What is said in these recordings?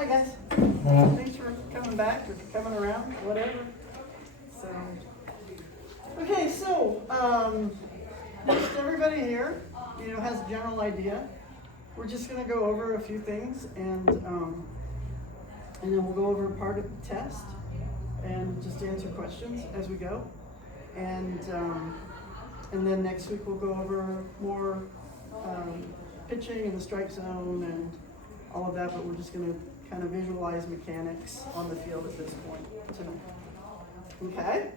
Hi guys. Thanks for coming back or coming around, whatever. So, okay, so most everybody here, has a general idea. We're just gonna go over a few things, and then we'll go over part of the test and just answer questions as we go. And then next week we'll go over more pitching and the strike zone and all of that, but we're just gonna kind of visualize mechanics on the field at this point tonight. Okay?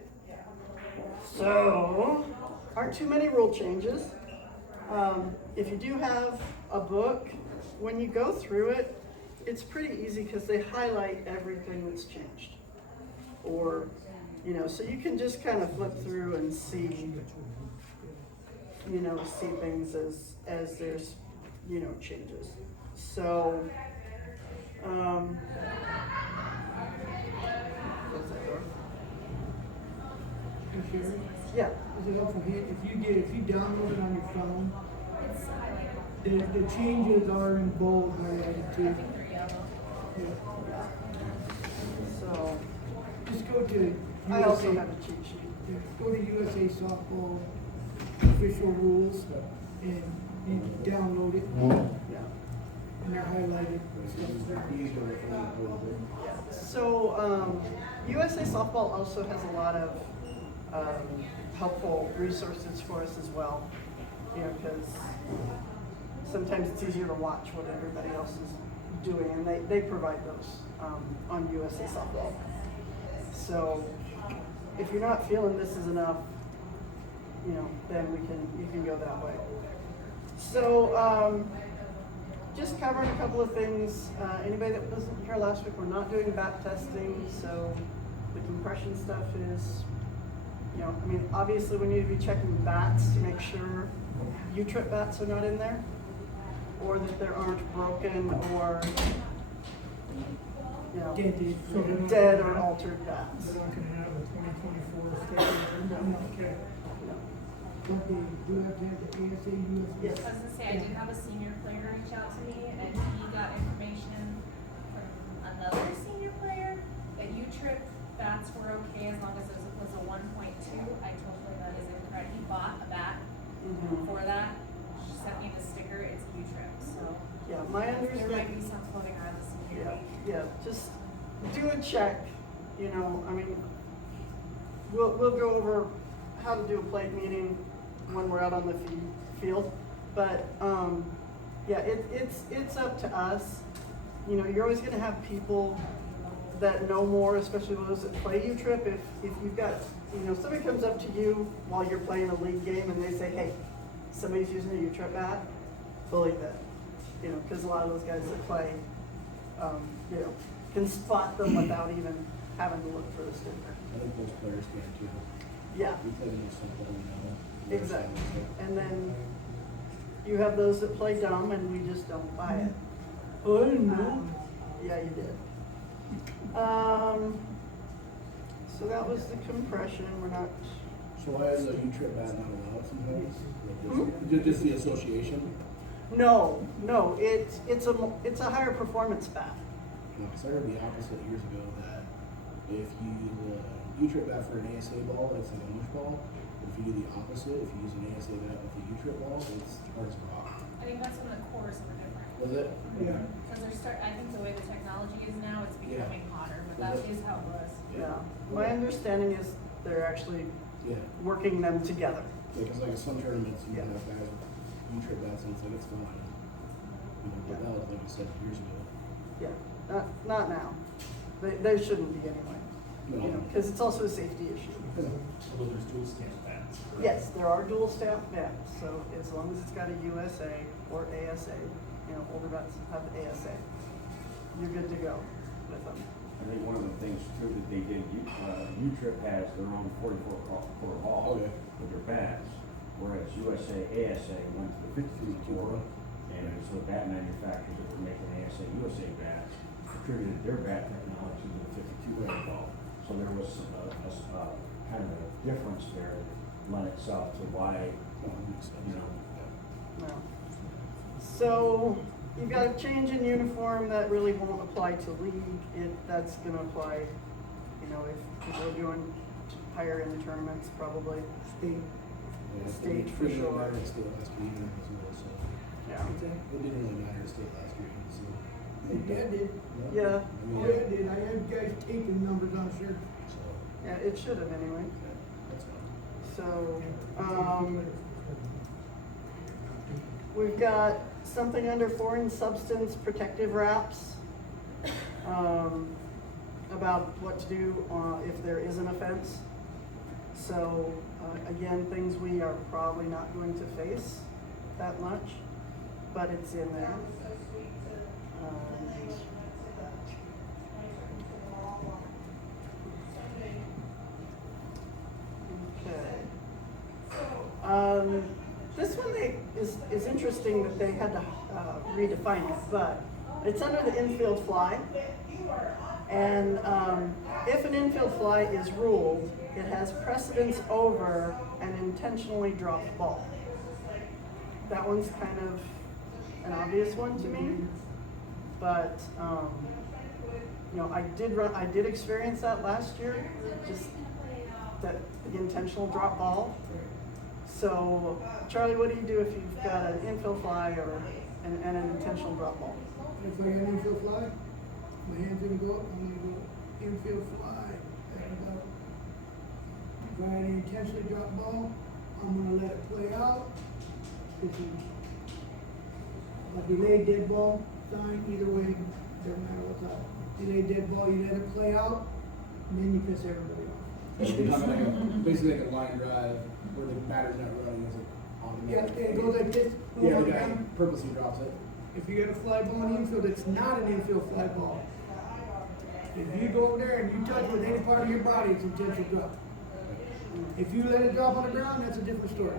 So, aren't too many rule changes. If you do have a book, when you go through it, it's pretty easy because they highlight everything that's changed. Or, so you can just kind of flip through and see, see things as there's, changes. So, close that door. Sure. Yeah. Is it helpful if you download it on your phone, the changes are in bold highlighted too. Yeah. So, Just go to I also USA, have a cheat sheet. go to USA Softball official rules and you download it Yeah. and they're highlighted. So, USA Softball also has a lot of helpful resources for us as well. Because sometimes it's easier to watch what everybody else is doing, and they provide those on USA Softball. So, if you're not feeling this is enough, then you can go that way. So, just covering a couple of things. Anybody that wasn't here last week, we're not doing bat testing, so the compression stuff is, obviously we need to be checking bats to make sure U-trip bats are not in there, or that there aren't broken or, dead or altered bats. We're not gonna have a 2024 schedule. Okay. But they do have to have the ASA, USA. Yes. I was gonna say, I did have a senior player reach out to me, and he got information from another senior player that U-trip bats were okay as long as it was a 1.2. I told her that is incorrect. He bought a bat for that. She sent me the sticker. It's U-trip. So Yeah, my there might understanding. be some floating around the senior league. Yeah, just do a check, we'll go over how to do a plate meeting when we're out on the field, but, it's up to us. You're always gonna have people that know more, especially those that play U-trip. If you've got, somebody comes up to you while you're playing a league game and they say, hey, somebody's using a U-trip bat, believe it. Because a lot of those guys that play, can spot them without even having to look for the sticker. I think most players can too. Yeah, We play against simple, exactly. And then you have those that play dumb and we just don't buy it. Oh, I didn't know. Yeah, you did. So that was the compression. We're not. So why is a U-trip bat not allowed sometimes? Hmm? Just the association? No, it's a higher performance bat. Because I heard the opposite years ago, that if you use a U-trip bat for an ASA ball, it's like a mush ball. But if you do the opposite, if you use an ASA bat with a U-trip ball, it's hard as a rock. I think that's when the cores were different. Was it? Yeah. Because I think the way the technology is now, it's becoming hotter, but that is how it was. Yeah. My understanding is they're actually Yeah. working them together. Because like in some tournaments, you Yeah. have guys with U-trip bats and it's like, it's fine. But that was like I said years ago. Yeah. Not now. They shouldn't be anyway. No. Because it's also a safety issue. Although there's dual stamp bats. Yes, there are dual stamp bats, so as long as it's got a USA or ASA, older bats have ASA, you're good to go with them. I think one of the things too that they did, U-Trip has their own 44 core ball Okay. with their bats, whereas USA, ASA went to the 53 core, and so the bat manufacturers that were making ASA, USA bats attributed their bat technology to the 52 core ball. So there was a kind of a difference there that lent itself to why, That makes sense. No. So, you've got a change in uniform that really won't apply to league. That's gonna apply, you know, if people are doing higher end tournaments, probably. State. Yeah, State for it didn't sure. matter in state last year either as well, so. Yeah. It didn't really matter in state last year, so. Yeah, it did. Yeah. I mean, Oh, yeah, it did. I had guys taping numbers on shirt. So, Yeah, it should have anyway. okay, that's fine. So, we've got something under foreign substance protective wraps. About what to do, if there is an offense. So, again, things we are probably not going to face that much, but it's in there. Okay. This one is interesting that they had to redefine it, but it's under the infield fly. And if an infield fly is ruled, it has precedence over an intentionally dropped ball. That one's kind of an obvious one to me, but you know, I did experience that last year, just that the intentional drop ball. So, Charlie, what do you do if you've got an infield fly or and an intentional drop ball? If I got an infield fly, my hand's gonna go up, I'm gonna go infield fly, and if I had an intentionally dropped ball, I'm gonna let it play out. It's a delayed dead ball sign, either way, doesn't matter what's up. Delayed dead ball, you let it play out, and then you piss everybody off. You're talking like basically like a line drive where the batter's not running, is it Yeah, automatic? it goes like this. Yeah, boom, the guy down. purposely drops it. If you got a fly ball in the infield, it's not an infield fly ball. If you go over there and you touch with any part of your body, it's intentional drop. If you let it drop on the ground, that's a different story.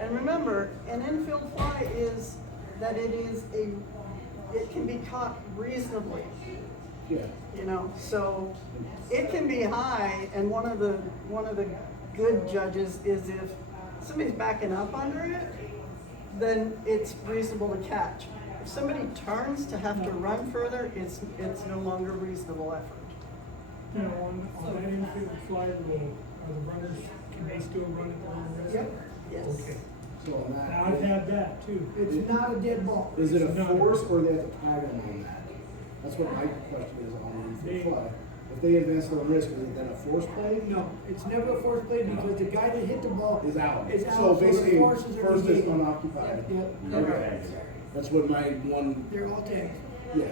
And remember, an infield fly is that it can be caught reasonably, Yeah. you know, so it can be high, and one of the good judges is if somebody's backing up under it, then it's reasonable to catch. If somebody turns to have to run further, it's no longer reasonable effort. You know, on that infield fly rule, are the runners, can they still run at their own risk? Yep. Yes. Okay. So on that. Now, I've had that too. It's not a dead ball. Is it a No. force or they have to tag them on that? That's what my question is on the They- infield fly. If they advance their risk, is it then a force play? No, it's never a force play because the guy that hit the ball Is out. is out. So the basically, forces are first is negated. unoccupied. Yep. Okay. That's what my one, They're all tagged. yeah,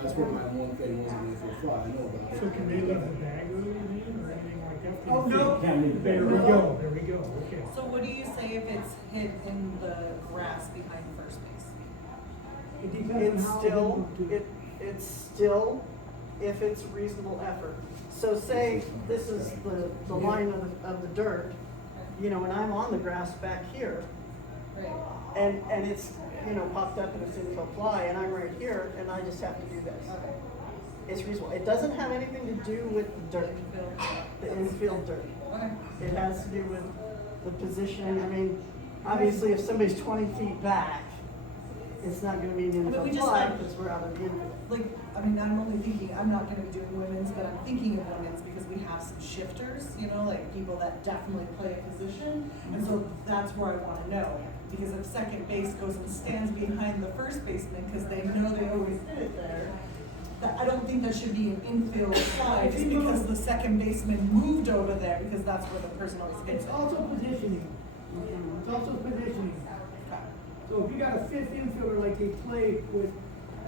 that's what my one thing was in the infield fly, I know about it. So can they leave the bag earlier then, or anything like that? Oh, no. Can't leave There we it. go, there we go, okay. So what do you say if it's hit in the grass behind first base? It depends It's on how. still, it's still, if it's reasonable effort. So say this is the line of the dirt, you know, and I'm on the grass back here, Right. and it's, you know, popped up and it's infield fly, and I'm right here, and I just have to do this. Okay. It's reasonable. It doesn't have anything to do with the dirt, Infield. the infield dirt. Okay. It has to do with the positioning. I mean, obviously, if somebody's 20 feet back, it's not gonna be an we infield just fly like- because we're out of the infield. Like, I mean, I'm only thinking, I'm not gonna be doing women's, but I'm thinking of women's because we have some shifters, you know, like people that definitely play a position. And so that's where I wanna know, because if second base goes and stands behind the first baseman, cause they know they always hit it there, that, I don't think that should be an infield fly, just because the second baseman moved over there, because that's where the person always hits It's it. also positioning. It's also positioning. Okay. So if you got a fifth infielder like they play with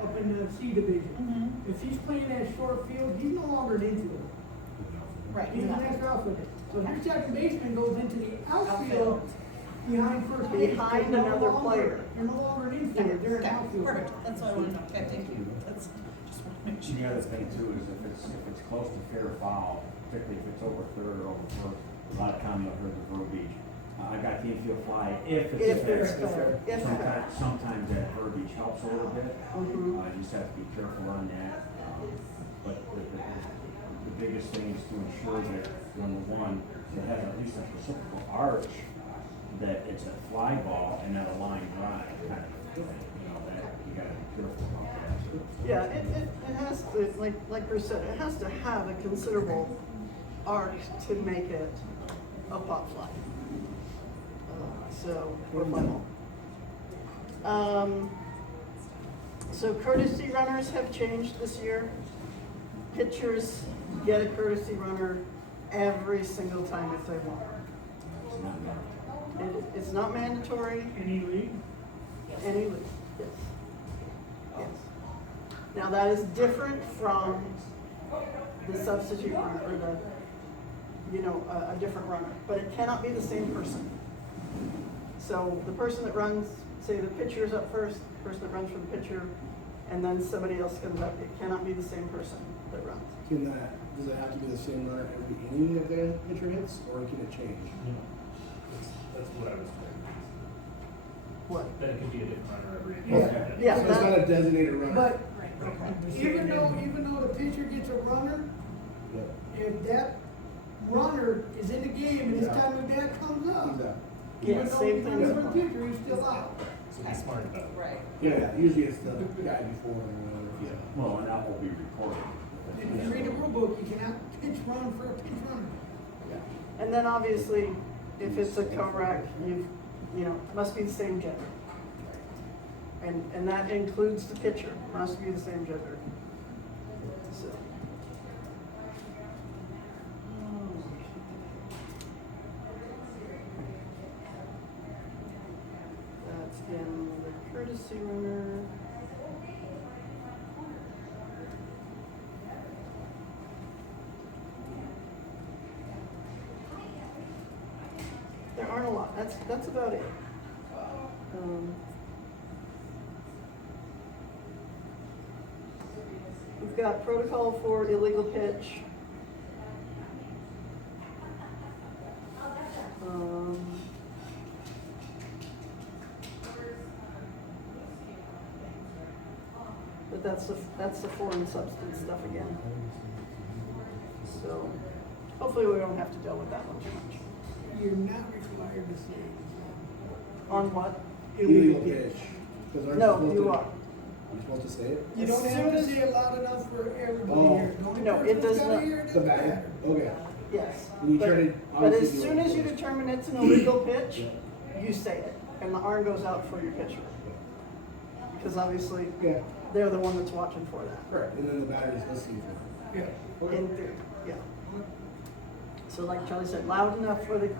up in the C division, Mhm. if he's playing that short field, he's no longer an infielder. Right. He's an extra outfielder. So if your second baseman goes into the outfield Outfield. behind first base. Behind they're no another longer- player. They're no longer an infielder, they're an Okay, outfielder. perfect, that's what I wanna know, okay, thank you, that's, just wanna make sure. The other thing too is if it's close to fair foul, particularly if it's over third or over first, a lot of times I've heard the verbiage. I got the infield fly if it's If fair. it's fair, if fair. Sometimes that verbiage helps a little bit. Mhm. You just have to be careful on that. But the biggest thing is to ensure that, number one, it has at least a reciprocal arch, that it's a fly ball and not a line drive kind of thing. You know, that You gotta be careful about that. Yeah, it has to, like Bruce said, it has to have a considerable arc to make it a pop fly. So, or fly ball. So courtesy runners have changed this year. Pitchers get a courtesy runner every single time if they want. It's not mandatory. It's not mandatory. Any league? Any league, yes. Yes. Now that is different from the substitute runner or a different runner, but it cannot be the same person. So the person that runs, say the pitcher's up first, the person that runs for the pitcher, and then somebody else comes up. It cannot be the same person that runs. Does it have to be the same runner every inning that the pitcher hits, or can it change? No. That's what I was trying to What? say. Then it could be a different runner every. Yeah. Yeah, So it's that- not a designated runner? But Okay. even though the pitcher gets a runner, Yep. if that runner is in the game and it's Yeah. time of that comes up, Exactly. Yeah, even though same he's thing running as for the well. pitcher, he's still out. So be smart about it. Right. Yeah, usually it's the guy before or whatever. Yeah. Well, and that will be recorded. If you read the rule book, you cannot pitch run for a pitch runner. And then obviously, if it's a co-rack, must be the same gender. And that includes the pitcher, must be the same gender. So. That's in the courtesy runner. There aren't a lot. That's about it. We've got protocol for illegal pitch. But that's the foreign substance stuff again. So hopefully we don't have to deal with that one too much. You're not required to say. On what? Illegal pitch. 'Cause aren't No, supposed you to- are. You're supposed to say it? You As don't have soon to as- say it loud enough for everybody Oh. to hear. The only No, person it that's does gotta not. hear it is The batter? Okay. Yes. When you But- try to But as obviously do soon it as you first. determine it's an illegal pitch, you say it, and the arm goes out for your pitcher. Because obviously, Yeah, they're the one that's watching for that. correct. And then the batter's listening for it. Yeah. In theory, yeah. So like Charlie said, loud enough for the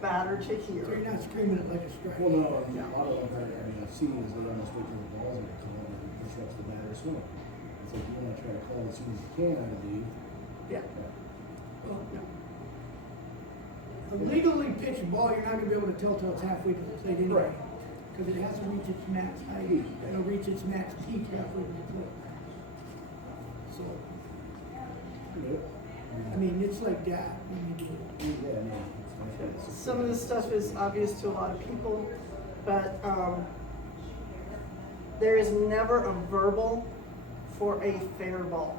batter to hear. So you're not screaming it like a strike. Well, no, a lot of them, I've seen is they almost wait till the ball's in, so it disrupts the batter's swing. It's like you wanna try to call as soon as you can, I believe. Yeah. Well, a legally pitched ball, you're not gonna be able to tell till it's halfway to the plate anyway. Right. Cause it has to reach its max height, it'll reach its max peak halfway to the plate. So, Yep. I mean, it's like that when you do it. Yeah, no. it's- Some of this stuff is obvious to a lot of people, but there is never a verbal for a fair ball.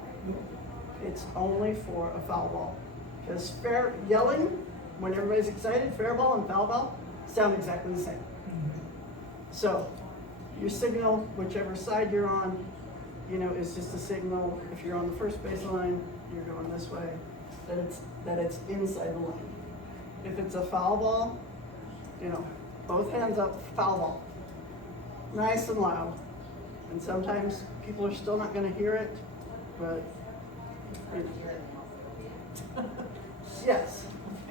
It's only for a foul ball. Because fair yelling, when everybody's excited, fair ball and foul ball sound exactly the same. So your signal, whichever side you're on, is just a signal. If you're on the first baseline, you're going this way, that it's inside the lane. If it's a foul ball, both hands up, foul ball. Nice and loud. And sometimes people are still not gonna hear it, but, yes.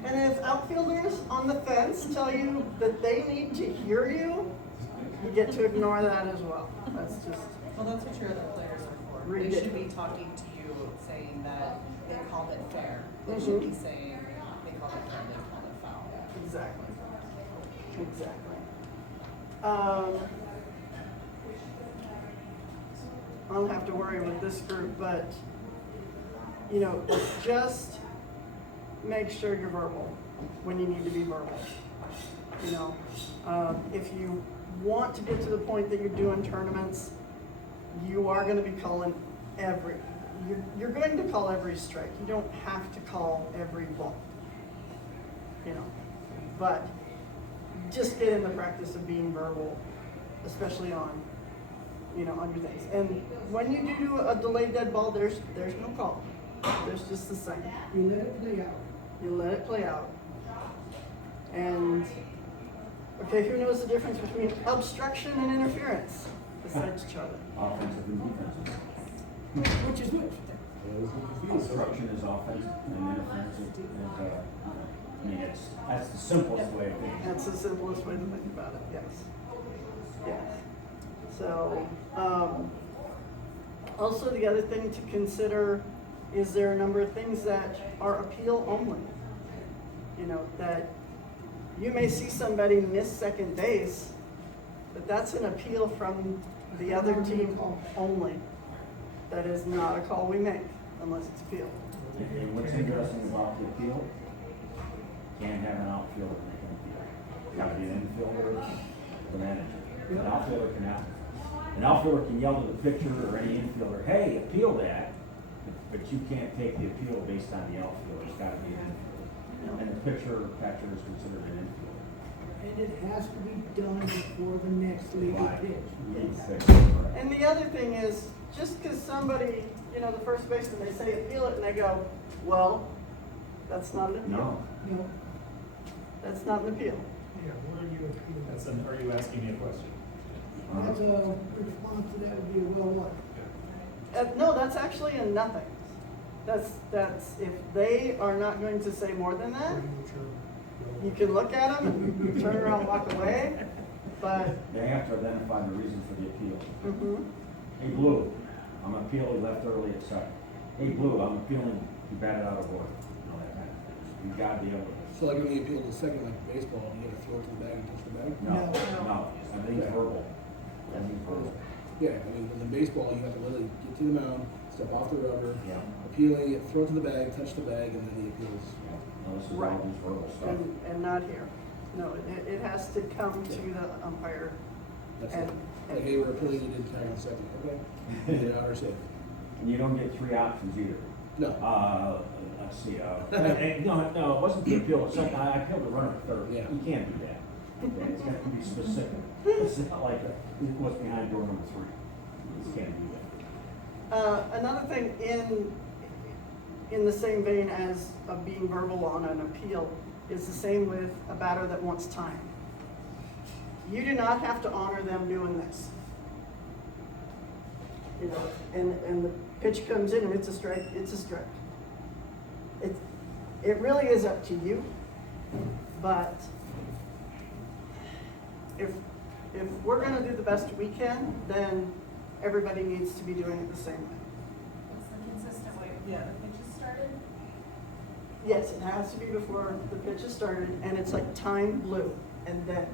And if outfielders on the fence tell you that they need to hear you, you get to ignore that as well. That's just, Well, that's what your other players are for. They Ridiculous. should be talking to you saying that they called it fair. They should be saying they called it fair, they called it foul. exactly. Exactly. I don't have to worry with this group, but, just make sure you're verbal when you need to be verbal. If you want to get to the point that you're doing tournaments, you are gonna be calling you're going to call every strike. You don't have to call every ball. But just get in the practice of being verbal, especially on you know, on your things. And when you do a delayed dead ball, there's no call. There's just the sign. You let it play out. You let it play out. And, okay, who knows the difference between obstruction and interference? Besides Charlie. Offensive and defensive. Which is which? Obstruction is offensive and interference is, I mean, that's the simplest way of thinking. That's the simplest way to think about it, yes. Yes. So, also the other thing to consider is there are a number of things that are appeal only. You know, that you may see somebody miss second base, but that's an appeal from the other team only. That is not a call we make unless it's appeal. And what's interesting about the appeal, can't have an outfielder make an appeal. Gotta be an infielder, the manager. An outfielder can out. An outfielder can yell to the pitcher or any infielder, hey, appeal that, but you can't take the appeal based on the outfielder. It's gotta be an infielder. And the pitcher or catcher is considered an infielder. And it has to be done before the next legal pitch. Yes. Right. And the other thing is, just because somebody, you know, the first baseman, they say appeal it, and they go, well, that's not an appeal. No. No, That's not an appeal. Yeah, where are you appealing? Are you asking me a question? that's a response to that would be a well what? No, that's actually a nothing. That's, if they are not going to say more than that, you can look at them, you turn around and walk away, but, They have to identify the reason for the appeal. mhm. Hey, Blue, I'm appealing left early at second. Hey, Blue, I'm appealing you batted out of order. You know, that kind of thing. You gotta be able to. So like when you appeal to the second, like baseball, you gotta throw it to the bag and touch the bag? No. I think verbal. I think verbal. Yeah, I mean, in baseball, you have to literally get to the mound, step off the rubber, Yeah. appealing it, throw it to the bag, touch the bag, and then the appeals. No, this is Right. all just verbal stuff. And not here. No, it has to come to the umpire. That's And- it. Like, hey, we're appealing, you didn't tag on second, okay? Get out or safe. And you don't get three options either. No. Let's see, no, it wasn't the appeal, it's second, I appealed the runner at third. Yeah. You can't do that. Okay, it's got to be specific. It's not like what's behind door number three. You just can't do that. Another thing in the same vein as being verbal on an appeal is the same with a batter that wants time. You do not have to honor them doing this. You know, and the pitch comes in and it's a strike, it's a strike. It really is up to you, but if we're gonna do the best we can, then everybody needs to be doing it the same way. What's the consistent way before Yeah. the pitch is started? Yes, it has to be before the pitch is started, and it's like time blue, and then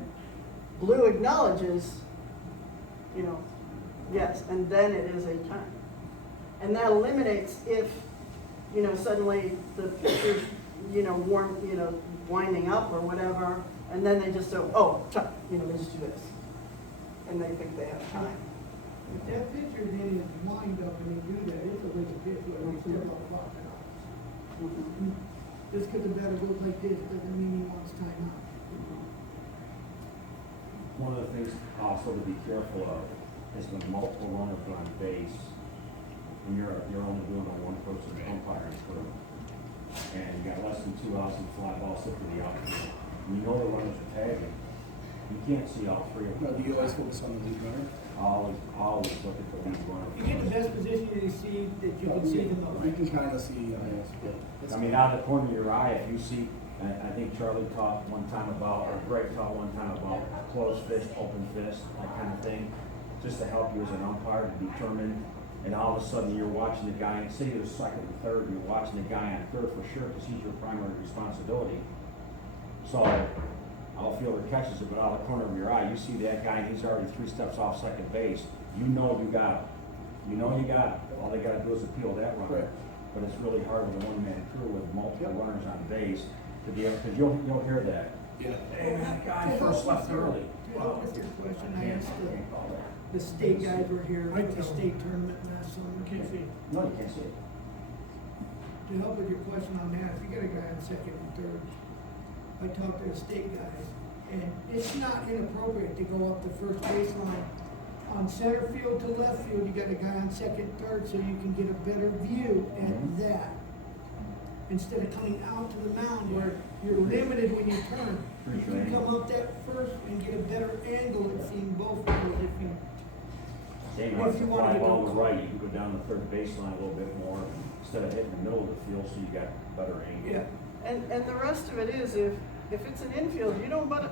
blue acknowledges, you know, yes, and then it is a time. And that eliminates if, you know, suddenly the pitcher's, you know, winding up or whatever, and then they just go, oh, time, you know, they just do this. And they think they have time. If that pitcher's in his wind up and they do that, it's a wicked pitch, whether he's still on clock or not. Mhm. Just because the batter goes like this doesn't mean he wants time out. One of the things also to be careful of is when multiple runners are on base, when you're only doing a one-person umpiring crew, and you got less than 2 outs and fly ball sitting in the outfield, and you know the runners are tagging, you can't see all three of No, them. do you always focus on the lead runner? Always look at the lead runner. You get the best position you see, that you can see the You can kind of see, I mean, out of the corner of your eye, if you see, I think Charlie talked one time about, or Greg talked one time about closed fist, open fist, that kind of thing, just to help you as an umpire to determine, and all of a sudden you're watching the guy, and say you're second and third, you're watching the guy on third for sure, because he's your primary responsibility. So, outfielder catches it, but out of the corner of your eye, you see that guy, and he's already 3 steps off second base, you know you got him. You know you got him. All they gotta do is appeal that runner. Right. But it's really hard with a one-man crew with multiple runners on base to be able, because you'll hear that. Yeah. Hey, that guy first left early. To help with your question, I asked Can't call that. the state guys were here at the state tournament last summer. Can't see. No, you can't see it. To help with your question on that, if you got a guy on second and third, I talked to the state guys, and it's not inappropriate to go up the first baseline on center field to left field, you got a guy on second, third, so you can get a better view at that. Instead of coming out to the mound where you're limited when you turn. You can come up that first and get a better angle at seeing both fields if you. Same If like you the wanted fly to ball go- to the right, you can go down the third baseline a little bit more instead of hitting the middle of the field, so you got better angle. Yeah. And the rest of it is, if it's an infield, you don't wanna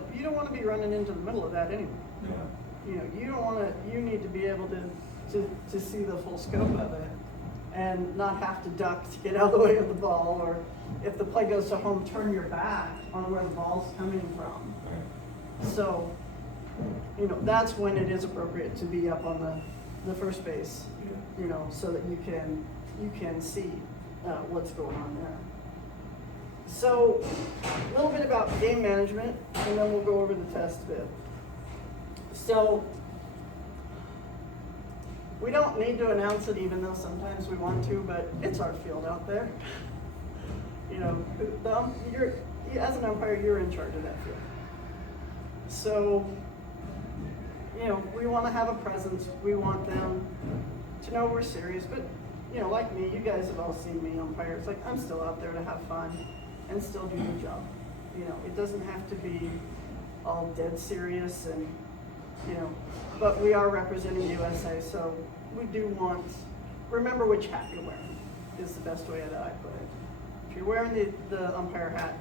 be running into the middle of that anyway. Yeah. You know, you need to be able to see the full scope of it and not have to duck to get out of the way of the ball, or if the play goes to home, turn your back on where the ball's coming from. So, you know, that's when it is appropriate to be up on the first base, you know, so that you can see what's going on there. So, a little bit about game management, and then we'll go over the test bit. So, we don't need to announce it, even though sometimes we want to, but it's our field out there. You know, as an umpire, you're in charge of that field. So, you know, we want to have a presence. We want them to know we're serious. But, you know, like me, you guys have all seen me umpire. It's like I'm still out there to have fun and still do the job. You know, it doesn't have to be all dead serious, and, you know, but we are representing USA, so we do want, remember which hat you're wearing is the best way that I put it. If you're wearing the umpire hat,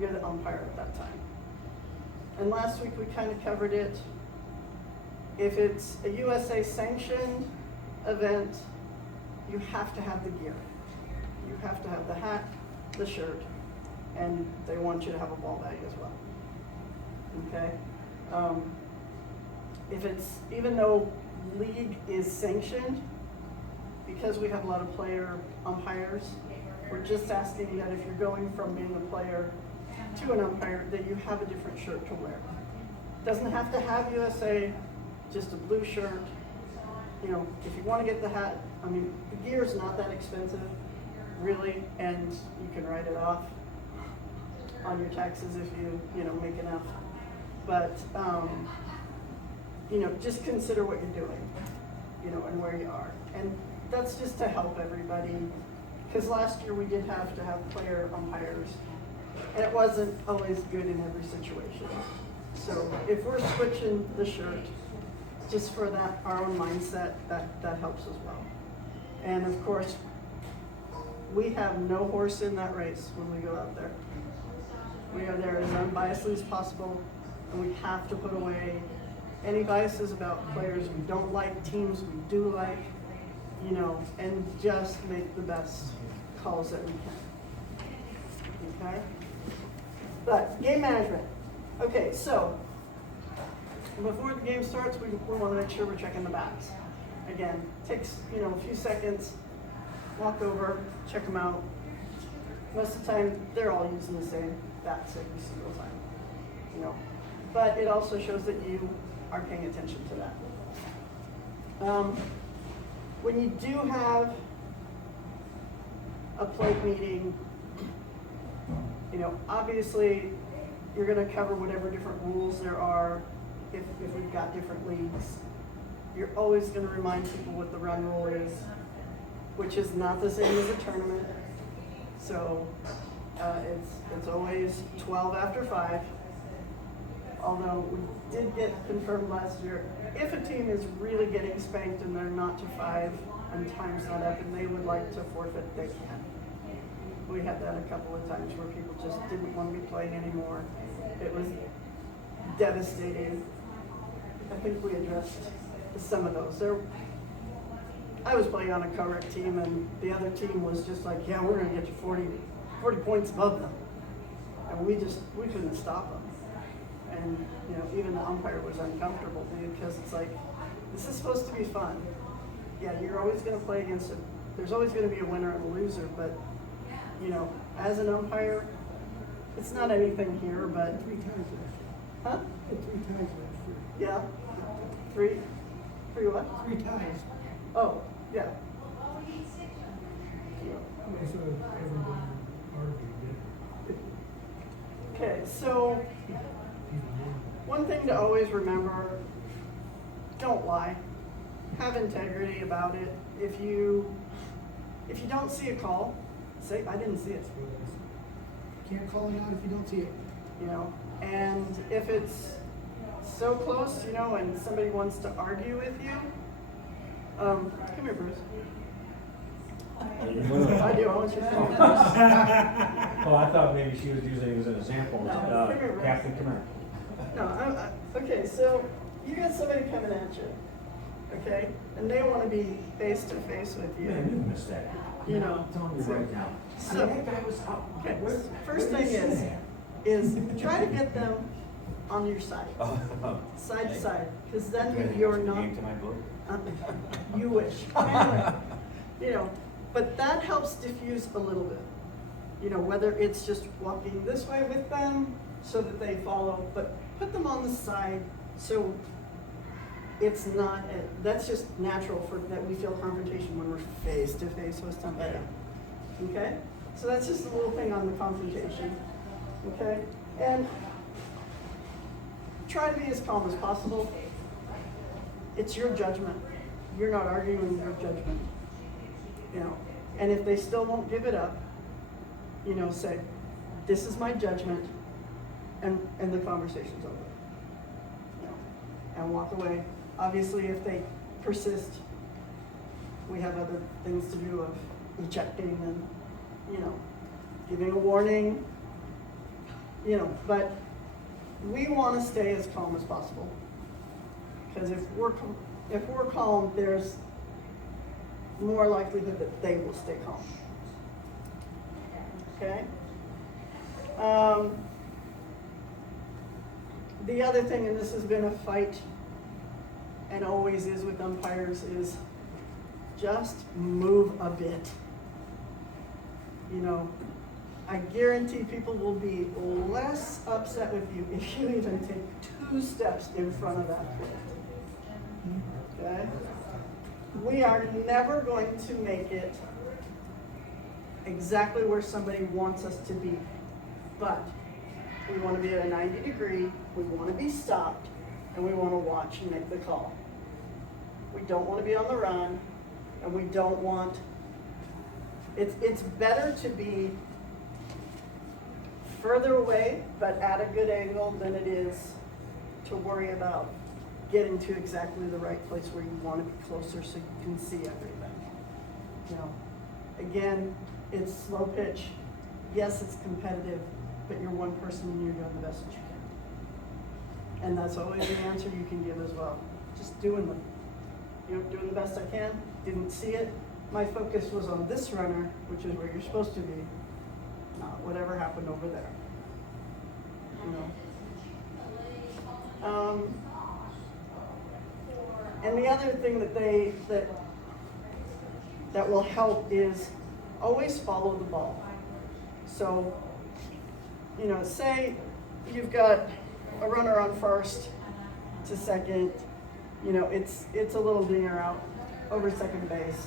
you're the umpire at that time. And last week we kind of covered it. If it's a USA sanctioned event, you have to have the gear. You have to have the hat, the shirt, and they want you to have a ball bag as well. Okay? If it's, even though league is sanctioned, because we have a lot of player umpires, we're just asking that if you're going from being a player to an umpire, that you have a different shirt to wear. Doesn't have to have USA, just a blue shirt. You know, if you want to get the hat, I mean, the gear is not that expensive, really, and you can write it off on your taxes if you know, make enough. But, you know, just consider what you're doing, you know, and where you are. And that's just to help everybody, because last year we did have to have player umpires, and it wasn't always good in every situation. So if we're switching the shirt, just for that, our own mindset, that helps as well. And of course, we have no horse in that race when we go out there. We are there as unbiasedly as possible, and we have to put away any biases about players we don't like, teams we do like, you know, and just make the best calls that we can. Okay? But game management. Okay, so before the game starts, we want to make sure we're checking the bats. Again, takes, you know, a few seconds. Walk over, check them out. Most of the time, they're all using the same bats every single time, you know. But it also shows that you are paying attention to that. When you do have a plate meeting, you know, obviously you're going to cover whatever different rules there are. If we've got different leagues, you're always going to remind people what the run rule is, which is not the same as a tournament. So it's always 12 after 5. Although we did get confirmed last year, if a team is really getting spanked and they're not to 5 and time's not up and they would like to forfeit, they can. We had that a couple of times where people just didn't want to be playing anymore. It was devastating. I think we addressed some of those. I was playing on a co-rec team, and the other team was just like, yeah, we're going to get you 40 points above them. And we couldn't stop them. And, you know, even the umpire was uncomfortable because it's like, this is supposed to be fun. Yeah, you're always going to play against it. There's always going to be a winner and a loser, but, you know, as an umpire, it's not anything here, but... 3 times last Huh? year. 3 times last year. Yeah. 3 what? 3 ties. Oh, yeah. Most of everybody argued it. Okay, so one thing to always remember, don't lie. fly. Have integrity about it. If you don't see a call, say, I didn't see it. Can't call it out if you don't see it. You know, and if it's so close, you know, and somebody wants to argue with you, come here, Bruce. I do, I want you to come here. Oh, I thought maybe she was using it as an example. No, come here, Bruce. Captain, come here. No, okay, so you got somebody coming at you, okay, and they want to be face to face with you. Man, you missed that. You know, I'm telling you so- right now. so- That guy was up. Okay, Where- first where thing did he sit is at? try to get them on your side, side to side, because then you're not. You wish. Anyway, you know, but that helps diffuse a little bit. You know, whether it's just walking this way with them so that they follow, but put them on the side so it's not, that's just natural for that we feel confrontation when we're face to face with somebody. Okay? So that's just a little thing on the confrontation. Okay? And try to be as calm as possible. It's your judgment. You're not arguing your judgment. You know, and if they still won't give it up, you know, say, this is my judgment, and the conversation's over. You know, and walk away. Obviously, if they persist, we have other things to do of ejecting and, you know, giving a warning, you know, but we want to stay as calm as possible. Because if we're calm, there's more likelihood that they will stay calm. Okay? The other thing, and this has been a fight and always is with umpires, is just move a bit. You know, I guarantee people will be less upset with you if you even take 2 steps in front of that field. Okay? We are never going to make it exactly where somebody wants us to be, but we want to be at a 90 degree, we want to be stopped, and we want to watch and make the call. We don't want to be on the run, and we don't want, it's better to be further away, but at a good angle than it is to worry about getting to exactly the right place where you want to be closer so you can see everything. You know, again, it's slow pitch. Yes, it's competitive, but you're one person and you're doing the best that you can. And that's always the answer you can give as well. Just doing the best I can. Didn't see it. My focus was on this runner, which is where you're supposed to be, not whatever happened over there. You know. And the other thing that will help is always follow the ball. So, you know, say you've got a runner on first to second, you know, it's a little dinger out over second base.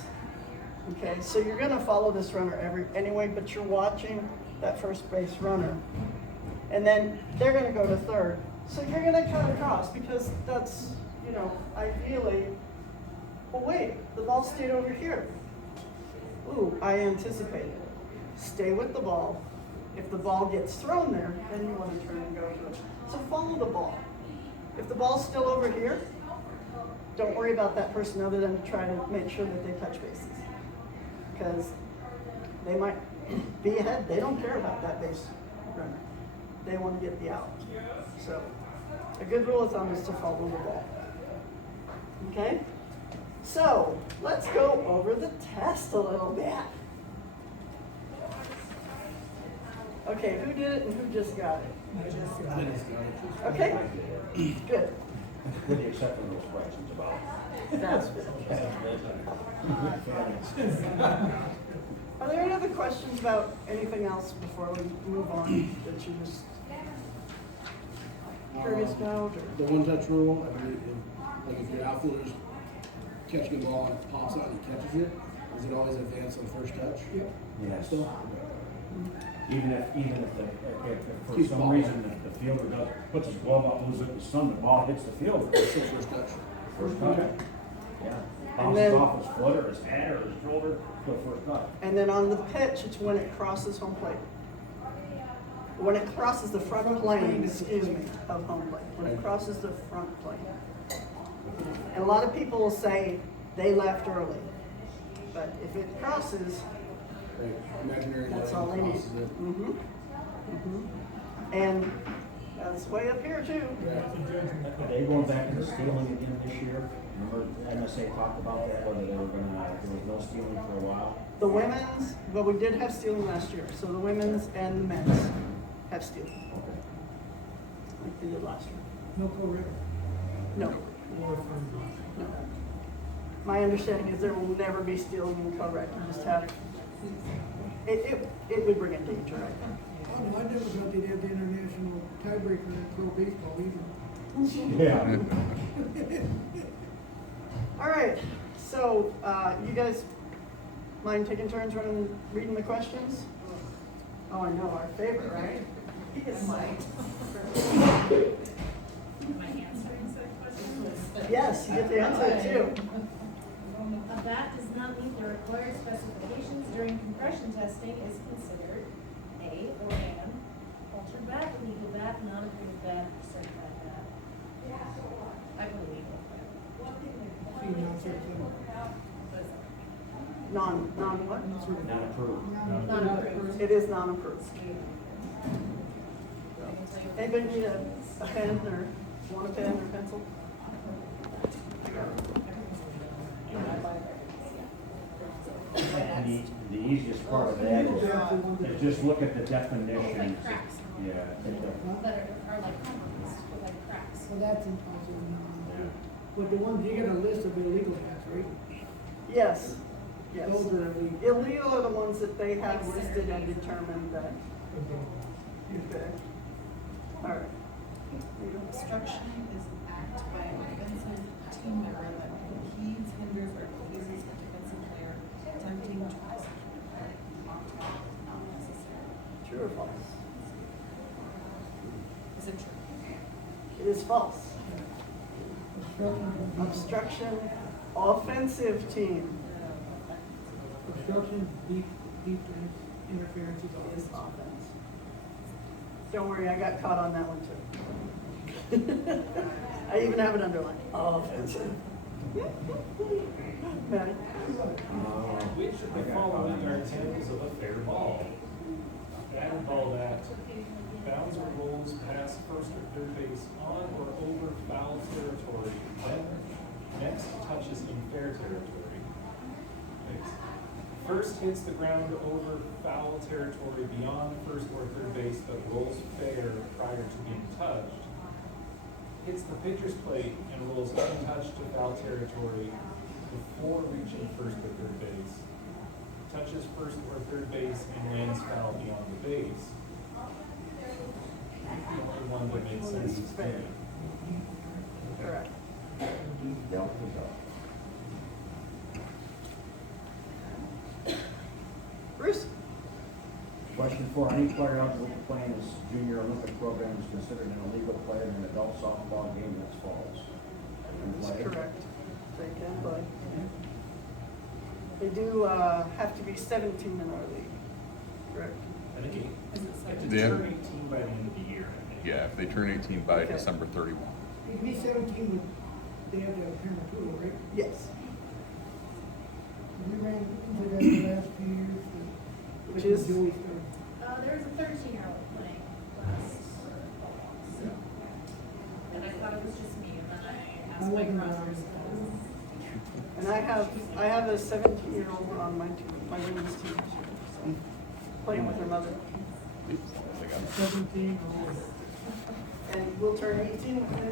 Okay, so you're gonna follow this runner anyway, but you're watching that first base runner. And then they're gonna go to third. So you're gonna cut across because that's, you know, ideally, well wait, the ball stayed over here. Ooh, I anticipated. Stay with the ball. If the ball gets thrown there, then you want to turn and go to it. So follow the ball. If the ball's still over here, don't worry about that person other than to try to make sure that they touch bases. Because they might be ahead. They don't care about that base runner. They want to get the out. So a good rule of thumb is to follow the ball. Okay? So let's go over the test a little bit. Okay, who did it and who just got it? Okay, good. With the exception of those questions about. That's good. Are there any other questions about anything else before we move on that you just curious about? The one-touch rule, I believe, like if your outfielder's catching the ball and it pops out and he catches it, is it always advanced on first touch? Yep. Yes. Still? Even if for Keep some ball. reason the fielder puts his glove up, moves it in the sun, the ball hits the fielder. It's still first touch. First cut. Yeah. And Bounces then- off his foot or his head or his shoulder, for the first cut. And then on the pitch, it's when it crosses home plate. When it crosses the front plane, excuse me, of home plate, when it crosses the front plane. And a lot of people will say they left early, but if it crosses, Right, imaginary that's line all they need. crosses it. And that's way up here too. That's a judgment Are call. they going back into stealing again this year? Remember MSA talked about that, whether they were gonna, there was no stealing for a while? The women's, well, we did have stealing last year, so the women's and the men's have stealing, Okay. like they did last year. No correct. No, Or from, no. My understanding is there will never be stealing in co-rec, you just have, it would bring a danger, I think. Oh, I never thought they'd have the international tiebreaker in pro baseball either. Yeah. All right, so, you guys mind taking turns reading the questions? Oh, I know, our favorite, right? Yes, Mike. My answering set questions. Yes, you get the answer too. A bat does not meet the required specifications during compression testing is considered A or an altered bat, legal bat, non-approved bat, certified bat. I put legal. See, now it's like, What is that? Non what? Not approved. Non-approved. It is non-approved. Anybody need a pen or want a pen or pencil? And the easiest part of that is just look at the definition. Like cracks. Yeah. That are like compromised, with like cracks. so that's impossible. But the ones, you got a list of illegal bats, right? Yes, yes. Those are illegal. Illegal are the ones that they have listed and determined that, okay. All right. Obstruction is an act by a defensive team member that impedes, hinders, or confuses a defensive player attempting to execute not necessary. True or false? Is it true? It is false. Obstruction, offensive team Obstruction, deep interference is is all. offense. Don't worry, I got caught on that one too. I even have it underlined, offensive. Maddie? Which of the following are examples of a fair ball? Batted ball that bounds or rolls past first or third base on or over foul territory when next touches in fair territory. Base. First hits the ground over foul territory beyond first or third base but rolls fair prior to being touched. Hits the pitcher's plate and rolls untouched to foul territory before reaching first or third base. Touches first or third base and lands foul beyond the base. The only one that makes sense is fair. Correct. Dealt with that. Bruce? Question 4, any player eligible to play in this junior Olympic program is considered an illegal player in an adult softball game. That's false. That's correct. They can play. They do have to be 17 in our league, correct? I think you have to Yeah. turn 18 by the end of the year. I think. Yeah, if they turn 18 by Okay. December 31. You can be 17, but they have to have a parent approval, right? Yes. We ran into that the last few years. Which is? Joey started. There was a 13-year-old playing last fall, so. And I thought it was just me, and then I asked my brothers. And I have a 17-year-old on my team, my women's team, so, playing with her mother. They got it. 17, And we'll turn 18 by the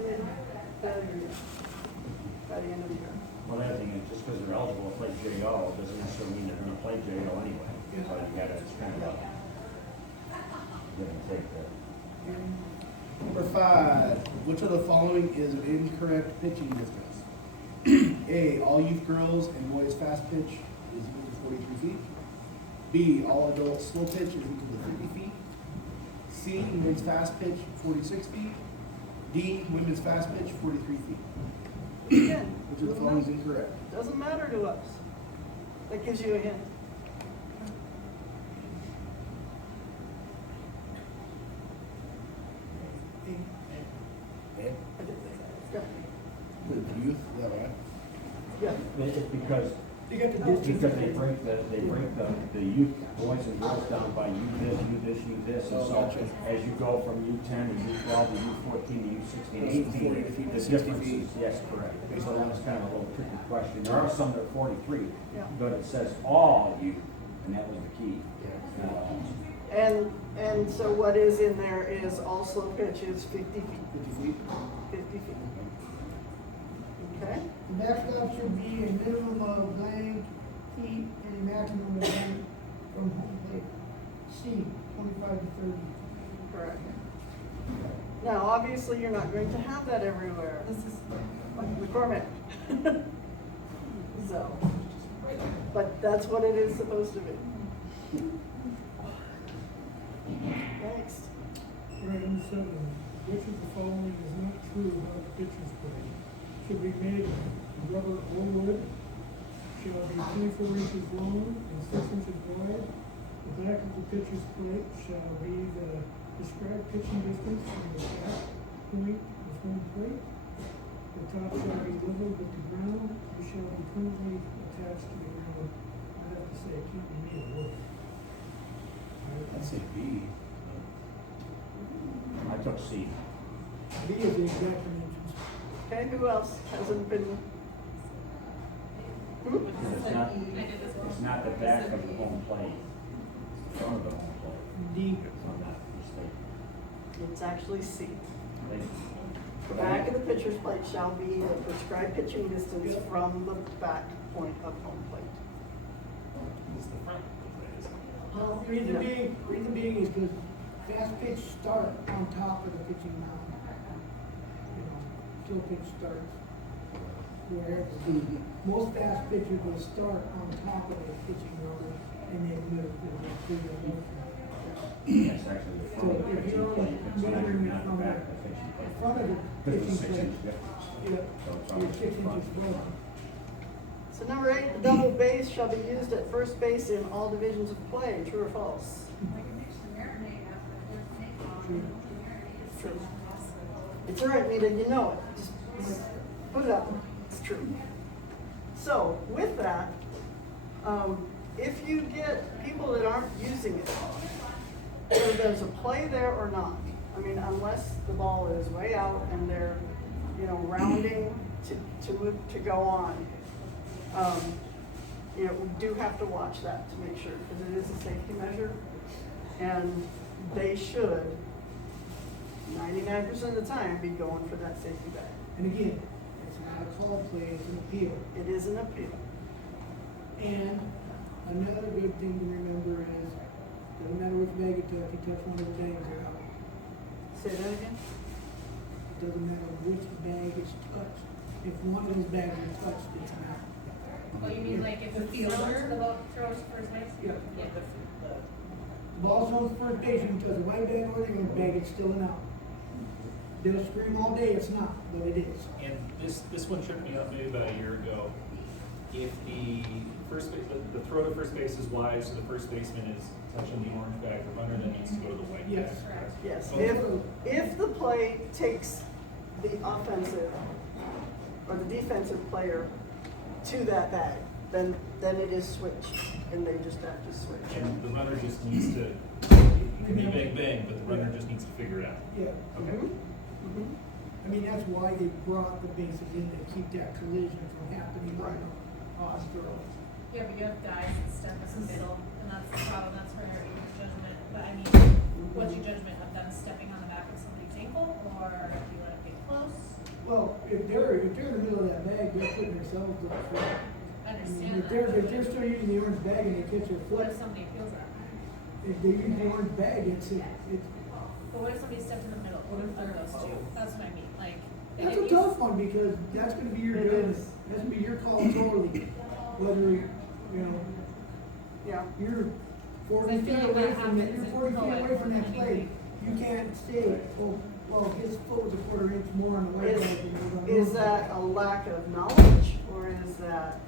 end of the year. Well, the other thing is just because they're eligible to play JO doesn't necessarily mean they're going to play JO anyway. So you got to kind of give and take that. Number 5, which of the following is an incorrect pitching distance? A, all youth girls and boys fast pitch is equal to 43 feet. B, all adults slow pitch is equal to 50 feet. C, men's fast pitch 46 feet. D, women's fast pitch 43 feet. Again, Which of the following is incorrect? Doesn't matter to us. That gives you a hint. A. I did say that. The youth, is that right? Yeah. It's because, You got the because distance. they break the youth boys and girls down by you this, and Oh, so gotcha. as you go from U10 to U12 to U14 to U16, It's 18, 40 feet to the 60 differences, feet. yes, correct. So that's kind of a little tricky question. There are some that are 43, Yeah. but it says all youth, and that was the key. And so what is in there is all slow pitches 50 feet. 50 feet? 50 feet. Okay? The backstop should be a minimum of blank feet and a maximum of blank from home plate. C, 25 to 30. Correct. Now, obviously, you're not going to have that everywhere. This is, Like McCormick. So, but that's what it is supposed to be. Next. Item 7, which of the following is not true about the pitcher's plate? Should be made of rubber or wood, shall be 24 inches long and 6 inches wide. The back of the pitcher's plate shall be the prescribed pitching distance from the back point of home plate. The top shall be level with the ground, it shall be permanently attached to the ground. I have to say, it can't be made of wood. I'd say B. I took C. B is the exact dimensions. Okay, who else has an opinion? Because it's not, it's not the back of the home plate, it's the front of the home plate. D. If I'm not mistaken. It's actually C. They- The back of the pitcher's plate shall be the prescribed pitching distance from the back point of home plate. It's the front of the plate, isn't it? Reason being is because fast pitch start on top of the pitching mound. You know, slow pitch starts wherever. Most fast pitchers will start on top of the pitching mound and then move to the motion. Yes, actually, the So front of the if pitching you're plate, it's measuring not it the from back of the the pitching plate. front of the Because pitching of the 6 plate, inch difference. yep, So it's on you're the 6 front. inches below. So number 8, the double base shall be used at first base in all divisions of play. True or false? True. It's all right, Nita, you know it. Just put it out there. It's true. So with that, if you get people that aren't using it, whether there's a play there or not, I mean, unless the ball is way out and they're, you know, rounding to go on, you know, we do have to watch that to make sure, because it is a safety measure. And they should, 99% of the time, be going for that safety bag. And again, it's not a call play, it's an appeal. It is an appeal. And another good thing to remember is, doesn't matter which bag you touch one of the bags, you're out. Say that again? Doesn't matter which bag is touched. If one of those bags is touched, it's an out. Oh, you mean like if The it's thrown fielder? to the ball, throws to first base? Yeah. Yeah. The ball's on first base, and because the white bag or the orange bag, it's still an out. They'll scream all day, it's not, but it is. And this one tripped me up maybe about a year ago. If the the throw to first base is wide, so the first baseman is touching the orange bag, the runner then needs to go to the white bag. Yes. correct? Yes. Okay. If the play takes the offensive or the defensive player to that bag, then it is switched, and they just have to switch. And the runner just needs to, it can be bang bang, but the runner just needs to figure it out. Yeah. Okay. Mhm. I mean, that's why they brought the bases in to keep that collision from happening on throw. Yeah, but you have guys that step in the middle, and that's the problem, that's where your judgment, but I mean, what's your judgment of them stepping on the back of somebody's ankle, or if you let it get close? Well, if they're in the middle of that bag, they're putting themselves up for it. I I mean, understand if they're that. still using the orange bag and they catch their What foot, if somebody feels that? if they use the orange bag, it's But what if somebody steps in the middle of those two? That's what I mean, like. they that's a didn't use- tough one because that's gonna be your It judgment. is. That's gonna be your call totally. Whether, you know, Yeah. you're 40 I feel feet like away that from that, happens you're in 40 feet co-ed away from more that than plate. anything. You can't say, oh, Well, his foot was a quarter inch more on the white Is, bag than it was on the is wrong that bag. a lack of knowledge, or is that,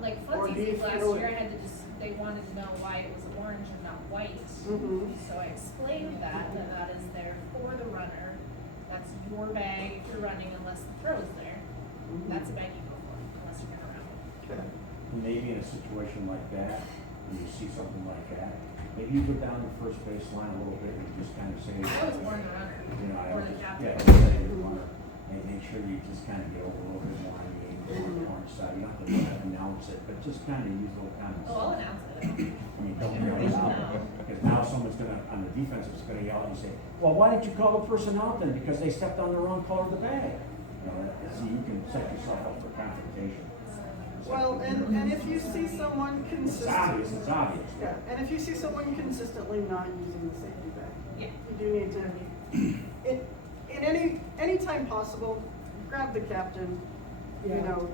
Like Or do you funsies last feel- year, I had to just, they wanted to know why it was orange and not white. Mhm. So I explained that is there for the runner. That's your bag if you're running unless the throw's there. That's a bag you go for unless you're gonna run. okay, Maybe in a situation like that, when you see something like that, maybe you go down the first baseline a little bit and just kind of say. I was warn the runner, You know, or the captain. yeah, just say you wanna, and make sure you just kind of get over a little bit more on the angle on the orange side. You don't have to announce it, but just kind of use little comments. Oh, I'll announce it. I mean, don't yell it out, because now someone's gonna, on the defense, is gonna yell and say, well, why didn't you call the person out then? Because they stepped on the wrong color of the bag. You know, so you can set yourself up for confrontation. well, and if you see someone It's obvious, consistently, it's obvious. yeah, and if you see someone consistently not using the safety bag, Yeah. you do need to, in any time possible, grab the captain, you Yeah. know,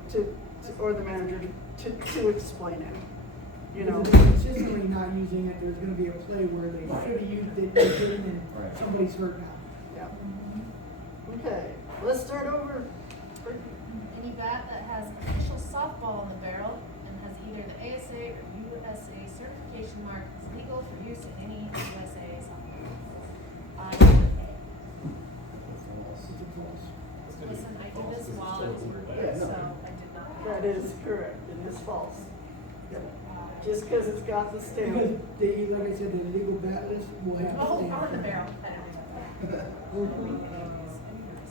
or the manager to explain it, you know. If they're consistently not using it, there's gonna be a play where they should have used it, they didn't, and Right. somebody's hurt now. Yeah. Okay, let's start over. Any bat that has official softball in the barrel and has either the ASA or USA certification mark is legal for use in any USA softball. Listen, I did this while I was working, Yeah, no. so I did not. That is correct, it is false. Yep. Just because it's got the Because stamp. they, like I said, the legal bat list will have. to Oh, stay on the out. barrel. I know.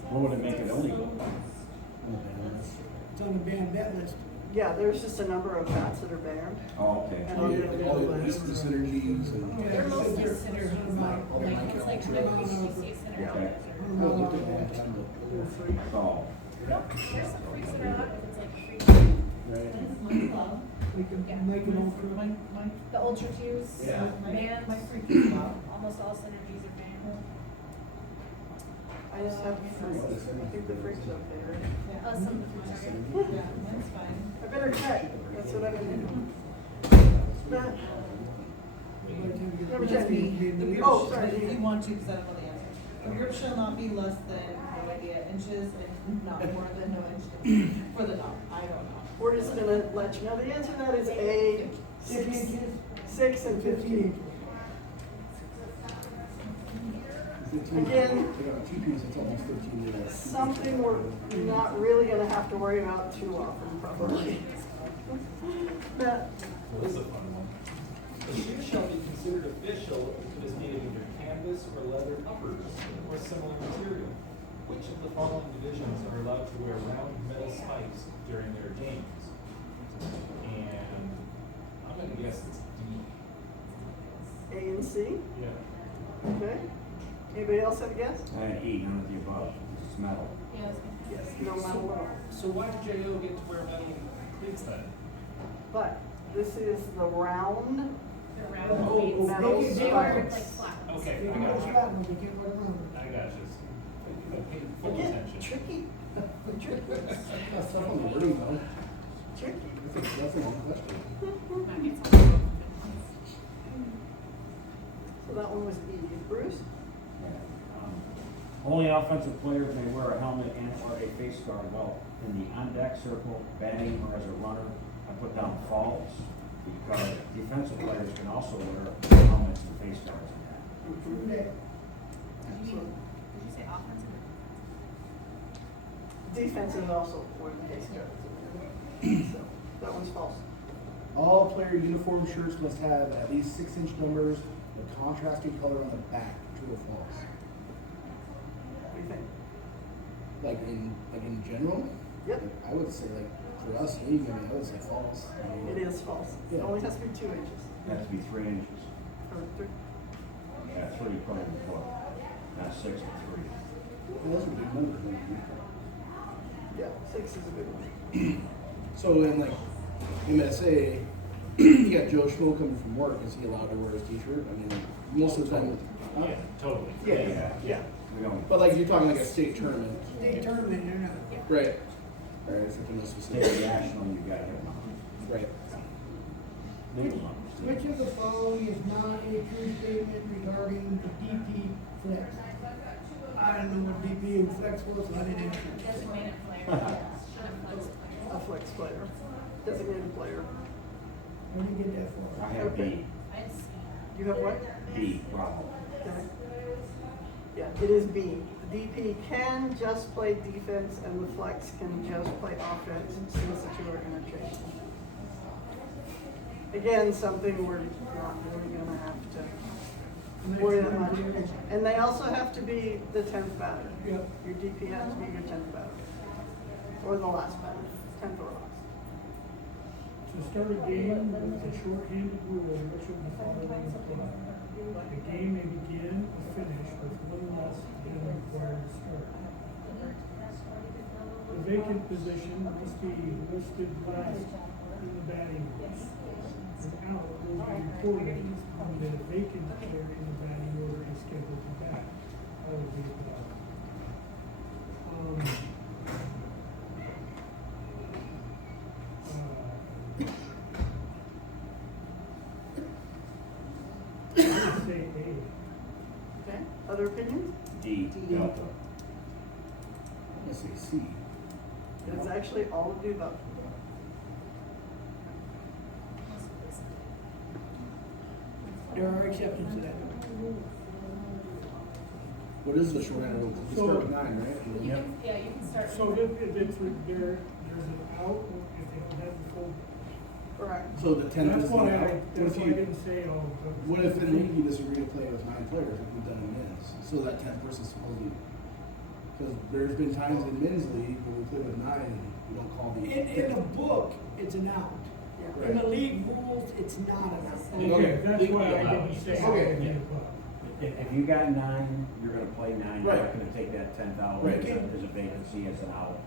What would it make it illegal? It's on the banned bat list. Yeah, there's just a number of bats that are banned. Oh, okay. And All the synergies and. Yeah, They're it's mostly like synergies, like it's like HBC synergies. Okay. I looked at that time, but they were free. Oh, Nope, there's some freaks that are out, if it's like a free. Right. We can Yeah. make it all through. The Ultra Twos, Yeah. banned, almost all synergies are banned. I just have freaks. I think the freaks okay, right? Some of the freaks are. Yeah, that's fine. I better check, that's what I'm gonna do. Matt, By the time we get Never to check that, me. we- The we- grip, Oh, sorry. if you want to, because I don't know the answer. The grip shall not be less than, no idea, inches and not more than no inches for the dog. I don't know. we're just gonna let you know, the answer to that is A, 6 and 15. 15. Again. They got TPs, it's almost 15 minutes. Something we're not really gonna have to worry about too often, probably. Matt, Well, this is a fun one. The shoe shall be considered official if it is made of either canvas or leather uppers or similar material. Which of the following divisions are allowed to wear round metal spikes during their games? And I'm gonna guess it's D. A and C, Yeah. okay. Anybody else have a guess? and E, none of the above. This is metal. Yeah, I was gonna- Yes, no matter what. So why did JO get to wear metal cleats then? But this is the round, They're round Oh, weights. metal They are spikes. like flat ones. Okay, They I can got go you. flat ones, they can't wear them round. I got you. Okay, full again, attention. tricky, tricky, That's tough on the wording though. tricky. That's a good question. Might be something. So that one was E. Bruce? Only offensive players may wear a helmet and or a face guard while in the on-deck circle, batting, or as a runner. I put down false, because defensive players can also wear helmets and face guards in that. Okay. Did you say offensive? Defensive also for the case guards. So that one's false. All player uniform shirts must have at least 6-inch numbers with contrasting color on the back. True or false? What do you think? Like in general? Yep, I would say like for us, league, I mean, I would say false. I mean, it is false. It Yeah. only has to be 2 inches. It has to be 3 inches. Or 3. Yeah, 3 per foot, not 6 or 3. yeah, those are big numbers. Yeah, 6 is a good one. So in like MSA, you got Joe Schmo coming from work. Is he allowed to wear his T-shirt? I mean, most of the time. Oh, yeah, totally. Yeah. We don't. But like if you're talking like a state tournament, State tournament, you're not. right? Right. It's like a no State specific. national, you gotta have one. Right. Legal numbers. Which of the following is not a true statement regarding the DP flex? I don't know what DP and flex was, so I didn't answer. Designated player, and a flex player. A flex player, designated player. Where did you get that for? I have B, I see. You have what? B, Bravo. Okay. Yeah, it is B. The DP can just play defense and the flex can just play offense since the two are interchangeable. Again, something we're not really gonna have to worry that much. And they also have to be the 10th batter. Yep. Your DP has to be your 10th batter. Or the last batter, 10th or last. To start a game with a shorthanded rule, which of the following apply? The game may begin or finish with one less than required to start. The vacant position must be listed last in the batting order. An out will be reported when the vacant player in the batting order is scheduled to bat. That would be above. I would say A. Okay, other opinions? D, Delta. I'm gonna say C. It's actually all of the above. There are exceptions to that. What is the short end rule? We So- start with 9, right? You can, yeah, you can start. So if it's, there's an out, if they have the full. Correct. So the 10th That's is the why out. I, that's why I didn't say all. What if in league you disagree to play with 9 players like we've done in men's? So that 10th person's supposed to be. Because there's been times in men's league where we play with 9 and we don't call the. In the book, it's an out. Yeah. In the league rules, it's not an out. Okay, that's Legally why I allowed. didn't say. Okay. all of the above. If you got 9, you're gonna play 9, you're Right. not gonna take that 10th out Right. as a vacancy, as an out.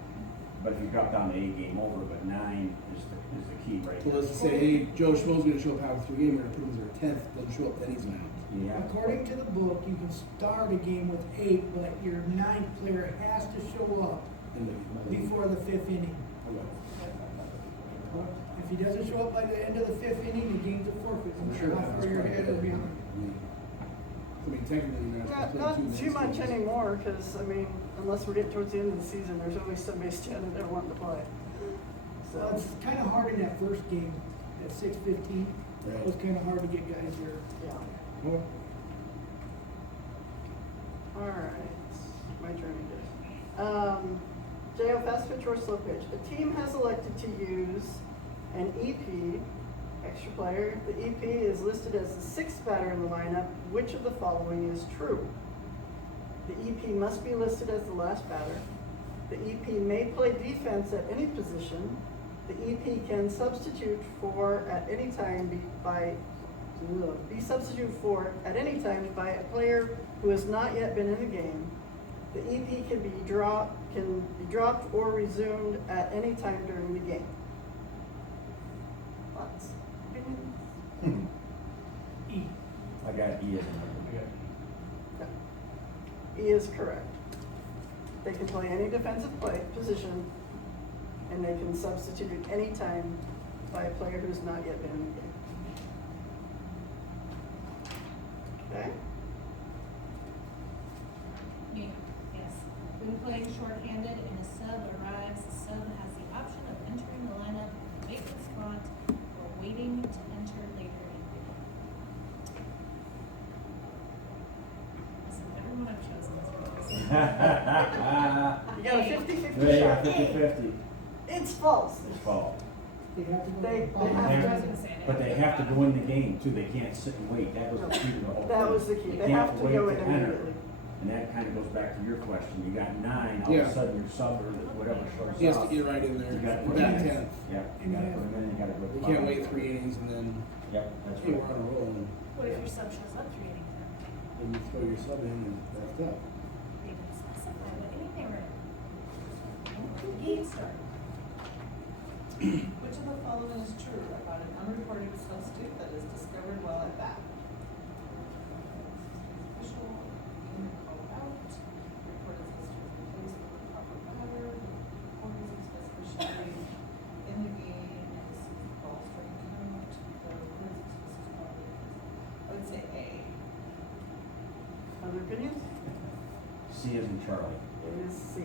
But if you drop down to 8, game over, but 9 is the key right So there. let's say, hey, Joe Schmo's gonna show up halfway through the game, we're gonna put him as our 10th, doesn't show up, then he's an out. Yeah. According to the book, you can start a game with 8, but your 9th player has to show up In the- before the 5th inning. Okay. If he doesn't show up by the end of the 5th inning, the game's a forfeit, no I'm matter sure how that's far you're probably ahead or good. behind. I mean, technically, you're not Not, supposed to not play 2 too much games. anymore, because, I mean, unless we're getting towards the end of the season, there's always somebody standing there wanting to play. So it's kind of hard in that first game, at 6:15. Right. It was kind of hard to get guys there. Yeah. Okay. All right, my turn again. JO fast pitch or slow pitch. A team has elected to use an EP, extra player. The EP is listed as the 6th batter in the lineup. Which of the following is true? The EP must be listed as the last batter. The EP may play defense at any position. The EP can substitute for at any time be substituted for at any time by a player who has not yet been in the game. The EP can be dropped or resumed at any time during the game. Thoughts? Opinions? E. I got E as a number. No. E is correct. They can play any defensive position, and they can substitute at any time by a player who's not yet been in the game. Okay? Yeah, yes. When playing shorthanded and a sub arrives, the sub has the option of entering the lineup in a vacant spot or waiting to enter later in the game. Listen, everyone I've chosen is false. You got a 50-50 They shot. got 50-50. It's false. It's fall. They have to go. They to the have bottom. to- I was gonna say it. But they have to go in the game too, they can't sit and wait, that was the key to the whole thing. That was the key. They can't have to wait go in enter. immediately. And that kind of goes back to your question, you got 9, all Yeah. of a sudden your sub or whatever shows up. He has to get right in there, You gotta with put that him in. 10th. Yeah, you gotta put him in, you gotta go. You can't wait 3 innings and then, Yep, that's hey, we're right. on a roll, and What if your sub shows up 3 innings in? then you throw your sub in and that's it. They didn't specify what inning they were in. The game started. Which of the following is true about an unreported substitute that is discovered while at bat? Official, in or called out, reported substitute replaced with a proper batter, reported especially in the game, this is ball strike count, the reported specific. I would say A. Other opinions? C, C as in Charlie. It is C.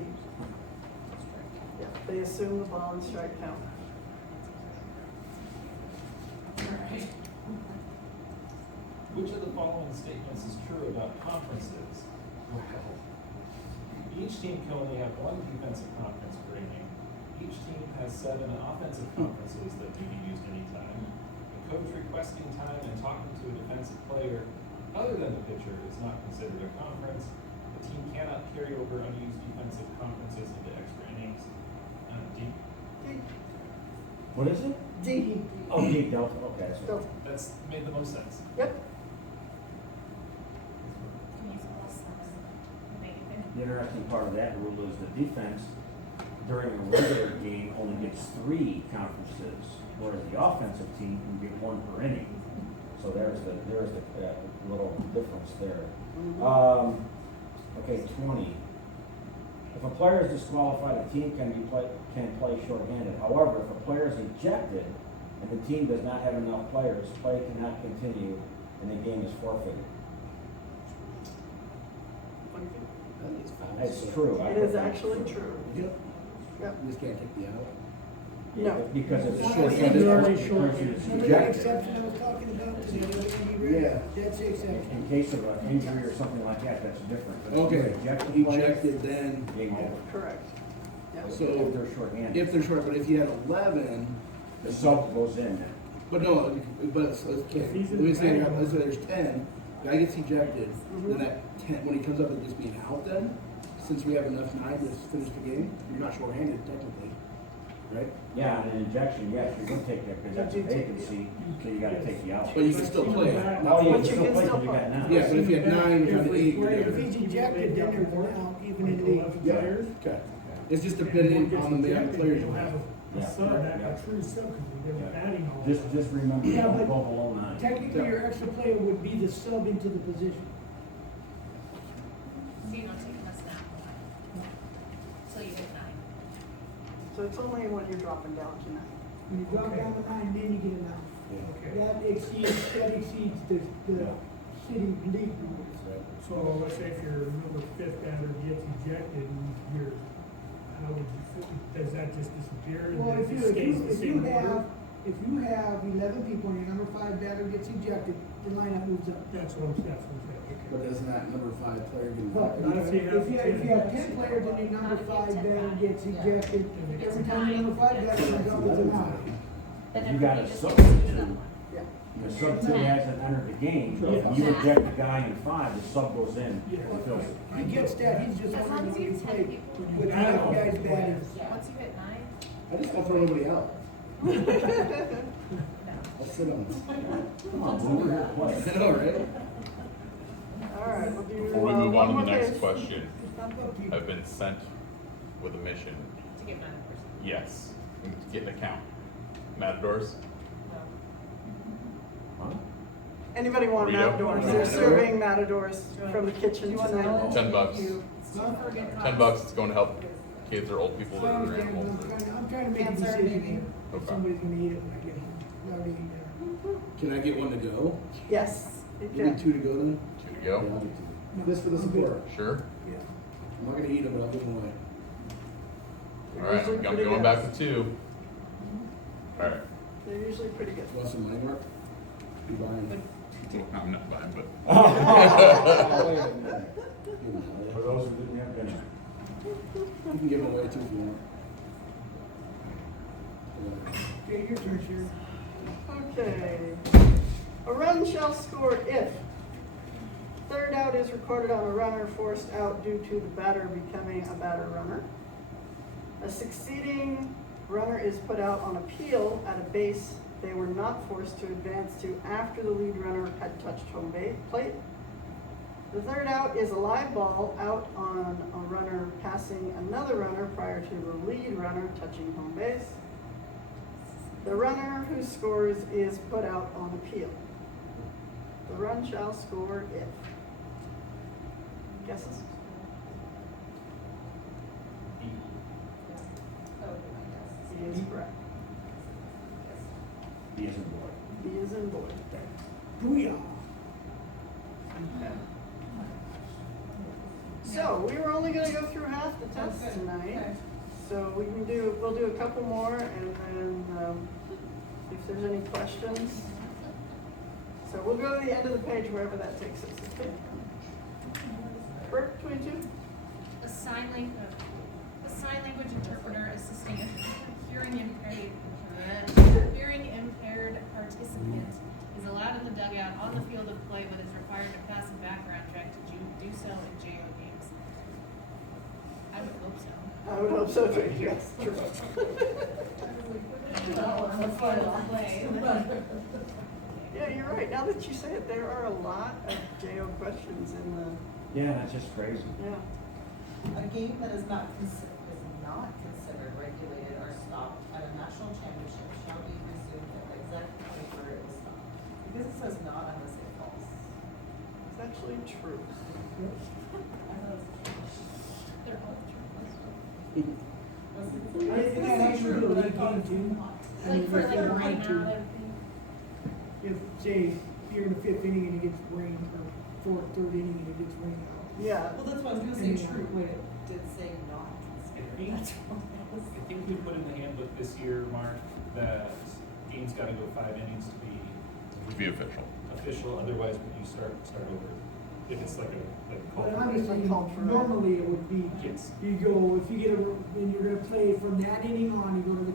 Yeah, they assume the ball and strike count. Which of the following statements is true about conferences? Well, each team can only have one defensive conference per inning. Each team has 7 offensive conferences that may be used anytime. The coach requesting time and talking to a defensive player other than the pitcher is not considered a conference. The team cannot carry over unused defensive conferences into extra innings. D. D. What is it? D. Oh, D, Delta, okay. So Delta. That's made the most sense. Yep. Can use plus signs. Make it. the interesting part of that rule is the defense during a regular game only gets 3 conferences, whereas the offensive team can get 1 per inning. So there's the little difference there. Okay, 20. If a player is disqualified, a team can play shorthanded. However, if a player is ejected and the team does not have enough players, play cannot continue and the game is forfeited. That's true. It is actually true. Yep. Yep. You just can't kick the out. No. Because it's Well, shorthanded. You're already person shorthanded. is Remember that ejected. exception I was talking about, to the other Andy Yeah. That's the exception. In case of an injury or something like that, that's different. But if you Okay, eject the player, ejected then, game over. Correct. Yep. so If they're shorthanded. if they're short, but if you had 11, The sub goes in then. but no, but so okay, If he's let in me the say, back. let's say there's 10, guy gets ejected, Mhm. then that 10, when he comes up with just being out then, since we have enough time to finish the game, you're not shorthanded technically, right? Yeah, and an injection, yes, you're gonna take that because that's a vacancy, so you gotta take the out. But you can still play. Oh, yeah, But you you can still can play still because you got play. now. Yeah, but if you had 9, you're down to 8, you're If there. he's ejected, then there's an out, even in league. Yeah. Players. Okay. It's just depending on the amount of players you You'll have have. a Yeah. sub, Yeah. a true sub, because we've been adding all. Just remember, Yeah, don't but- go below 9. Technically, your extra player would be the sub into the position. So you're not taking a snap. So you get 9. So it's only when you're dropping down to 9. When you drop Okay. down to 9, then you get an out. Okay. That exceeds the city league rules. So let's say if your number 5th batter gets ejected and you're, how would you, does that just disappear? and Well, then if you, it stays the if you same order? have, if you have 11 people and your number 5 batter gets ejected, the lineup moves up. That's what I'm saying, But okay. doesn't that number 5 player get Well, Not if you have if you have 10 players and your number 5 batter gets ejected, every time your number 5 batter comes up, it's an out. Then You got a just substitute. do that one. Yeah. The sub 2 hasn't entered the game, so if you eject the guy in 5, the sub goes in Yeah. and fills it. He gets that, he's just As long wondering as when you you have 10 play people. with the other guy's batter. Once you hit 9, I just want to throw nobody out. no. I'll sit on this. Come on, we're here to play. I know, right? All right, we'll do. Before we move on to one the more next case. question, Stop up, you. I've been sent with a mission. To get 9 person. Yes, we need to get an account. Matadors? Huh? Anybody want Rito? matadors? They're serving matadors from the kitchen tonight. $10. Huh? $10, it's going to help kids or old people I that are understand, animals. I'm trying to make a Cancer, decision maybe. here. If Okay. somebody's gonna eat it when I get home. We already ate dinner. Can I get one to go? Yes, you You need can. 2 to go then? 2 to Yeah, I'll go. get 2. No, Just for the I'm good. support. Sure? Yeah. I'm not gonna eat them, but I'll give them away. All right, Usually I'm pretty going good. back to 2. All right. They're usually pretty good. Want some money, Mark? You buying? I'm not buying, but. For those who didn't have dinner. You can give them away too if you want. Okay, your turn, Sharon. Okay. A run shall score if third out is recorded on a runner forced out due to the batter becoming a batter runner. A succeeding runner is put out on appeal at a base they were not forced to advance to after the lead runner had touched home plate. The third out is a live ball out on a runner passing another runner prior to the lead runner touching home base. The runner who scores is put out on appeal. The run shall score if. Guesses? B. B is correct. He isn't boy. B is in boy. Booyah. Okay. So, we were only gonna go through half the tests Okay. tonight. Okay. So we'll do a couple more and then, if there's any questions. So we'll go to the end of the page wherever that takes us, okay? Bert, 22? A sign language interpreter assisting a hearing impaired participant is allowed in the dugout on the field of play, but is required to pass a background check to do so in JO games. I would hope so. I would hope so too, yes, true. On the field of play. Yeah, you're right. Now that you say it, there are a lot of JO questions in the, Yeah, that's just crazy. yeah. A game that is not considered regulated or stopped at a national championship shall be resumed at the exact point where it was stopped. Because it says not, I'm gonna say false. It's actually true. I know it's They're all true. true. I think that's actually a league game too. I mean, Like for if like they're right right now, to, everything. if, say, you're in the fifth inning and it gets rain, or third inning and it gets rain out. Yeah, Well, that's why I was gonna say true, when it did say not considered, that's what I was. I think we put in the handbook this year, Mark, that games gotta go 5 innings to be To be official. official, otherwise when you start over. If it's like a But call. I'm just saying, Called for it. normally it would be, Yes. you go, if you get and you're gonna play from that inning on, you go to the,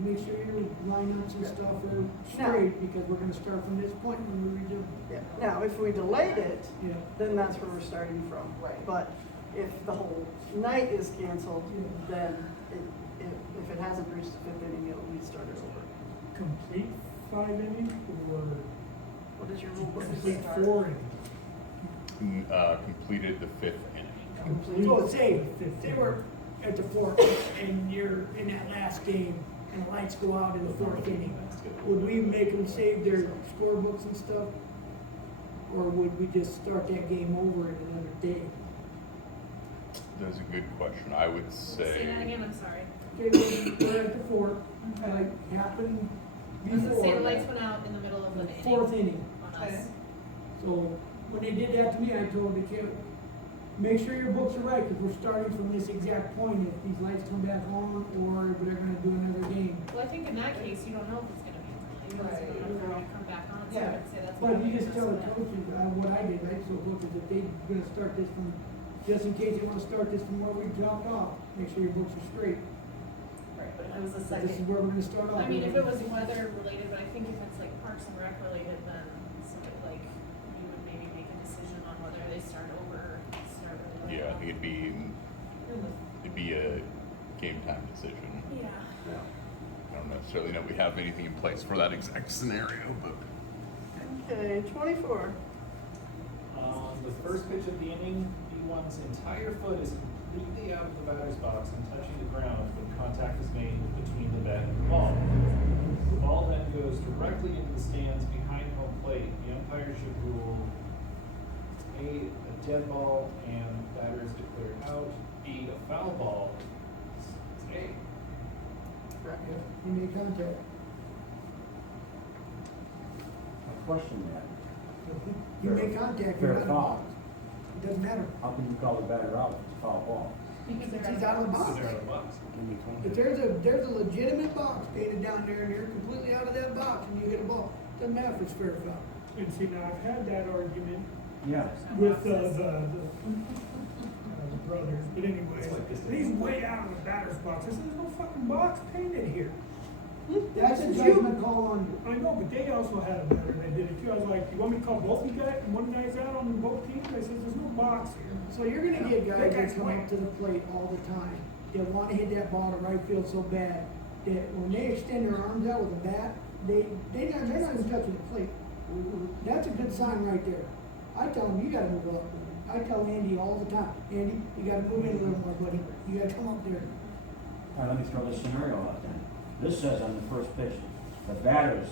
make sure your lineups and stuff are straight, because we're gonna start from this point when we redo. yeah. Now, if we delayed it, Yeah. then that's where we're starting from. Right. But if the whole night is canceled, then if it hasn't reached the fifth inning, it'll be started over. Complete 5 innings or What is your rule book? complete 4 innings? Completed the 5th inning. Complete So say fifth we're at the fourth, and you're in that last game, and the lights go out in the fourth inning. Would we make them save their scorebooks and stuff? Or would we just start that game over in another day? That's a good question. I would Say that say, again, I'm sorry. Okay, we're at the fourth, like happened Does it say the before, lights went out in the middle of the an inning? fourth inning. On Okay. us. So when they did that to me, I told the kid, make sure your books are right, because we're starting from this exact point. If these lights come back on, or they're gonna do another game. Well, I think in that case, you don't know if it's gonna be, you don't know if it's gonna come back on, so I would say that's. But probably you just the tell the best coaches, what I did, I told coaches, if they're gonna start this from, just in case they wanna start this from where we dropped off, make sure your books are straight. Right, but if it was a But this is second, where we're gonna start off. I mean, if it was weather related, but I think if it's like Parks and Rec related, then something like, you would maybe make a decision on whether they start over or start over. yeah, I think it'd be a game time decision. Yeah. I don't necessarily know we have anything in place for that exact scenario, but Okay, 24. On the first pitch of the inning, B1's entire foot is completely out of the batter's box and touching the ground when contact is made between the bat and the ball. The ball then goes directly into the stands behind home plate. The umpire should rule A, a dead ball and batter is declared out, B, a foul ball. It's A. You make contact. I question that. You make contact, you're Fair out of the foul. box. It doesn't matter. How can you call the batter out if it's a foul ball? Because they're He's out of the So box. they're out of the box. Give me If contact. there's a legitimate box painted down there, and you're completely out of that box, and you hit a ball, doesn't matter if it's fair or foul. And see, now I've had that argument Yeah. with the brothers, but anyway, It's like this. he's way out of the batter's box. I said, there's no fucking box painted here. That's a judgment call on you. I know, but they also had a batter that did it too. I was like, you want me to call both you guys, one guy's out on both teams? I said, there's no box here. So you're gonna get guys That that guy's come quick. up to the plate all the time, that wanna hit that ball to right field so bad, that when they extend their arms out with a bat, they're not even touching the plate. That's a good sign right there. I tell them, you gotta move up. I tell Andy all the time, Andy, you gotta move in a little more, buddy. You gotta come up there. All right, let me throw this scenario out then. This says on the first pitch, the batter's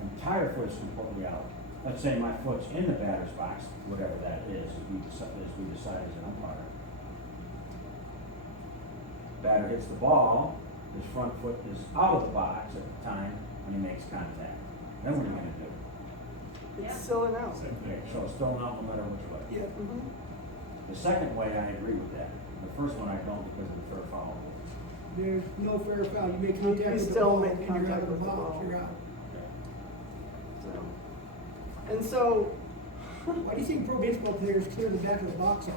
entire foot is completely out. Let's say my foot's in the batter's box, whatever that is, as we decide as an umpire. Batter hits the ball, his front foot is out of the box at the time when he makes contact. Then what are you gonna do? It's still an out. Same Okay, thing. so it's still an out no matter which way. Yeah. The second way, I agree with that. The first one, I don't because of the fair foul. There's no fair foul, you make contact You with the still ball, make and you're out contact of the with the box, ball. you're out. So. And so, Why do you think pro baseball players clear the back of the box off?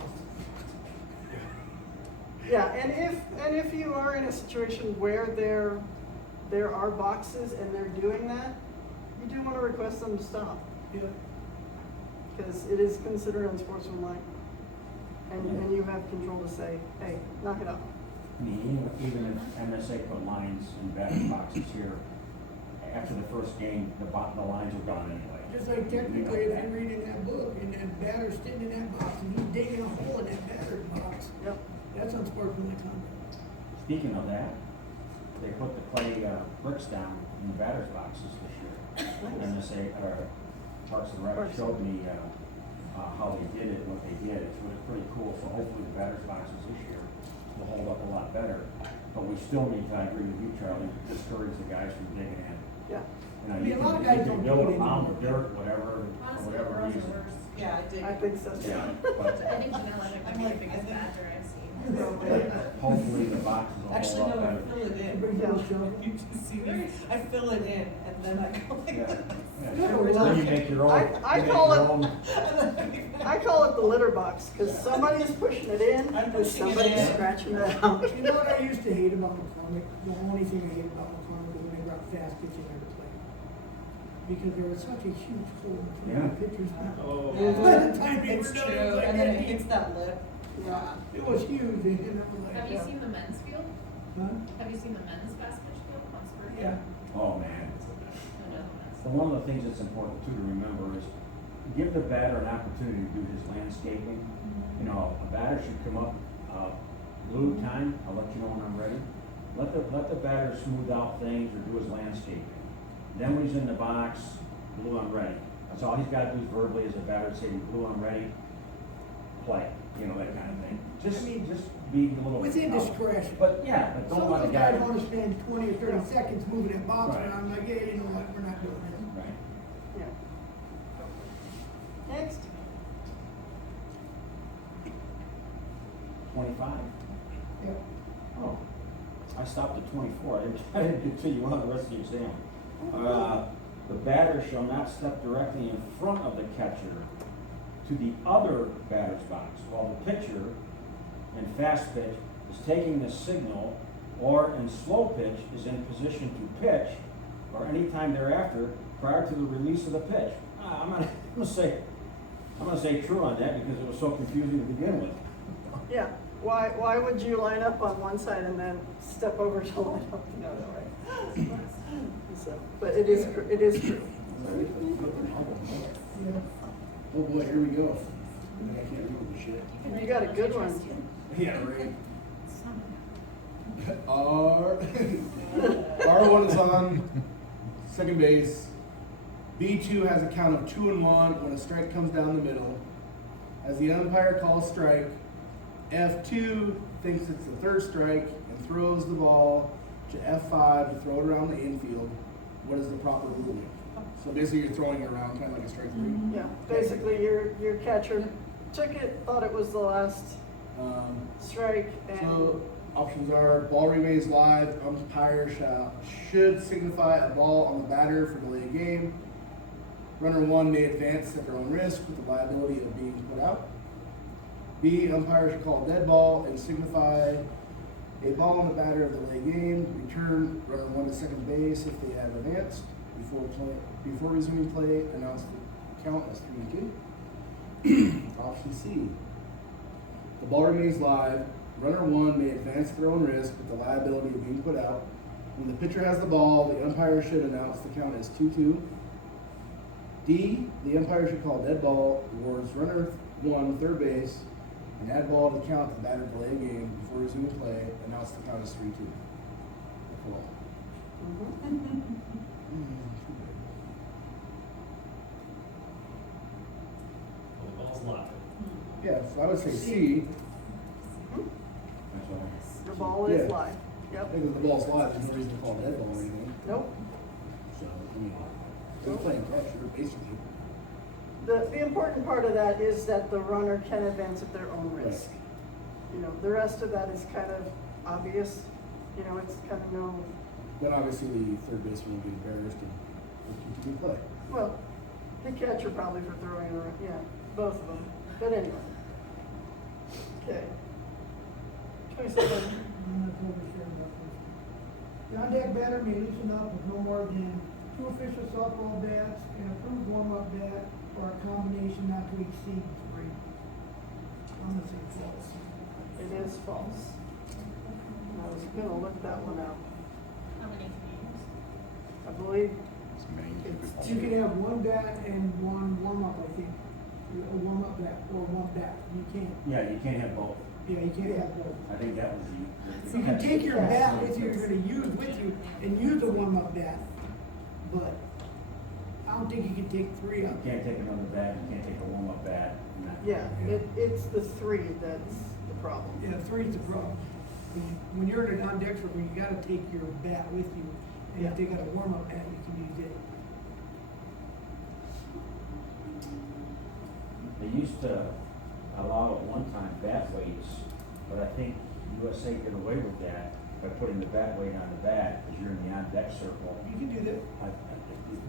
yeah, and if you are in a situation where there are boxes and they're doing that, you do want to request them to stop, Yeah. because it is considered unsportsmanlike. And you have control to say, hey, knock it off. I mean, even if MSA put lines in batting boxes here, after the first game, the lines are gone anyway. Just like technically, if you read in that book, and that batter's sitting in that box, and he's digging a hole in that batter's box, Yep. that's unsportsmanlike conduct. Speaking of that, they put the clay bricks down in the batter's boxes this year. MSA, Parks and Rec Parks. showed me how they did it, what they did. It's really pretty cool, so hopefully the batter's boxes this year will hold up a lot better. But we still need to, I agree with you, Charlie, discourage the guys from digging in. Yeah. You know, I mean, you a lot of can, guys you can don't build do a it mound of anymore. dirt, whatever, for Honestly, whatever girls are reason. worse. Yeah, I dig. I think so too. Yeah, I but think Janelle and I'm I like, the biggest badger I've seen. hopefully the boxes will Actually, hold no, up I better. fill it in. Bring those shovel. You can see me. I fill it in, and then I go like Yeah. this. Yeah. Then you make your own. I you make call your it- own- I call it the litter box, because somebody's pushing it in I'm and pushing it somebody's in. scratching it out. You know what I used to hate about McCormick? The only thing I hate about McCormick was when they brought fast pitching every play. Because there was such a huge hole between Yeah. the pitchers. Oh. Yeah. By the time they It's were true, done, it was like and then it that hits deep. that lip. Yeah. It was huge, and I was Have like, you seen the men's field? huh? Have you seen the men's fast pitch field on Spur? Yeah. Oh, man. I know. So one of the things that's important too to remember is give the batter an opportunity to do his landscaping. You know, a batter should come up, blue time, I'll let you know when I'm ready. Let the batter smooth out things or do his landscaping. Then when he's in the box, blue, I'm ready. That's all he's gotta do is verbally as a batter say, blue, I'm ready, play, you know, that kind of thing. Just be a little. Within discretion. But yeah, but Some don't let of the those guy. guys wanna spend 20 or 30 Yeah. seconds moving that box Right. around, I'm like, yeah, you know what, we're not doing this. Right. Yeah. Next. 25. Yep. Oh, I stopped at 24. I didn't get to you on the rest of your exam. The batter shall not step directly in front of the catcher to the other batter's box while the pitcher in fast pitch is taking the signal or in slow pitch is in position to pitch or any time thereafter prior to the release of the pitch. I'm gonna say true on that because it was so confusing to begin with. Yeah. Why would you line up on one side and then step over to line up the other way? So, but it is true. Yeah. Oh boy, here we go. I can't remember the shit. You got a good one. Yeah, right. R1 is on second base. B2 has a count of 2-1 when a strike comes down the middle. As the umpire calls strike, F2 thinks it's the third strike and throws the ball to F5 to throw it around the infield. What is the proper ruling? So basically you're throwing it around kind of like a strike three. Yeah. Basically, your catcher took it, thought it was the last strike, and So options are ball remains live, umpire should signify a ball on the batter for delay of game. Runner one may advance at their own risk with the liability of being put out. B, umpire should call dead ball and signify a ball on the batter of the delay game. Return runner one to second base if they have advanced. Before resuming play, announce the count as 3-2. Option C. The ball remains live. Runner one may advance at their own risk with the liability of being put out. When the pitcher has the ball, the umpire should announce the count as 2-2. D, the umpire should call dead ball towards runner one, third base, and add ball to the count the batter delay game before resuming play. Announce the count as 3-2. Cool. Well, the ball's live. Yeah, so I would say C. That's what I. the ball is Yeah. live. I Yep. think if the ball's live, there's no reason to call dead ball or anything. Nope. So, I mean, they're playing catch, basically. The important part of that is that the runner can advance at their own risk. You know, the rest of that is kind of obvious, you know, it's kind of no, Then obviously the third baseman will get embarrassed and will continue to play. well, the catcher probably for throwing it around, yeah, both of them, but anyway. Okay. 27. I'm not totally sure about this. The on-deck batter may loosen up with no more than 2 official softball bats, an approved warm-up bat, or a combination not to exceed 3. I'm gonna say false. It is false. I was gonna look that one up. How many can you use? I believe As many as you It's could- You can have 1 bat and 1 warm-up, I think. A warm-up bat or 1 bat. You can't. Yeah, you can't have both. Yeah, you can't have both. I think that was the. You can take your bat with you, you're gonna use with you, and use a warm-up bat. But I don't think you can take 3 You up. can't take another bat, you can't take a warm-up bat. and that- yeah, it's the 3 that's the problem. Yeah, 3 is the problem. When you're in an on-deck circle, you gotta take your bat with you. And if they got a warm-up bat, you can use it. They used to allow at one time bat weights, but I think USA did away with that by putting the bat weight on the bat, because you're in the on-deck circle. You can do that.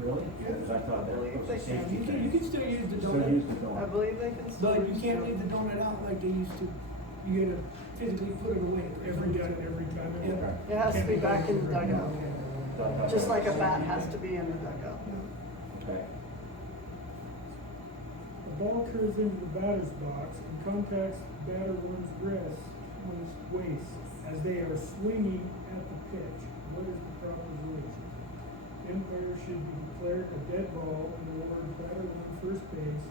Really? Yeah. Because I thought that was a They can. safety You thing. can still use the Still donut. use the I donut. believe they can still. But you can't leave the donut out like they used to. You gotta physically put it away. Every time, every time. Yeah. It has to be back in the dugout, So I thought just that like a was bat safety has to thing. be in the dugout. Okay. The ball curves into the batter's box and contacts the batter one's wrist, one's waist, as they are swinging at the pitch. What is the proper relation? The umpire should be declared a dead ball and award batter on first base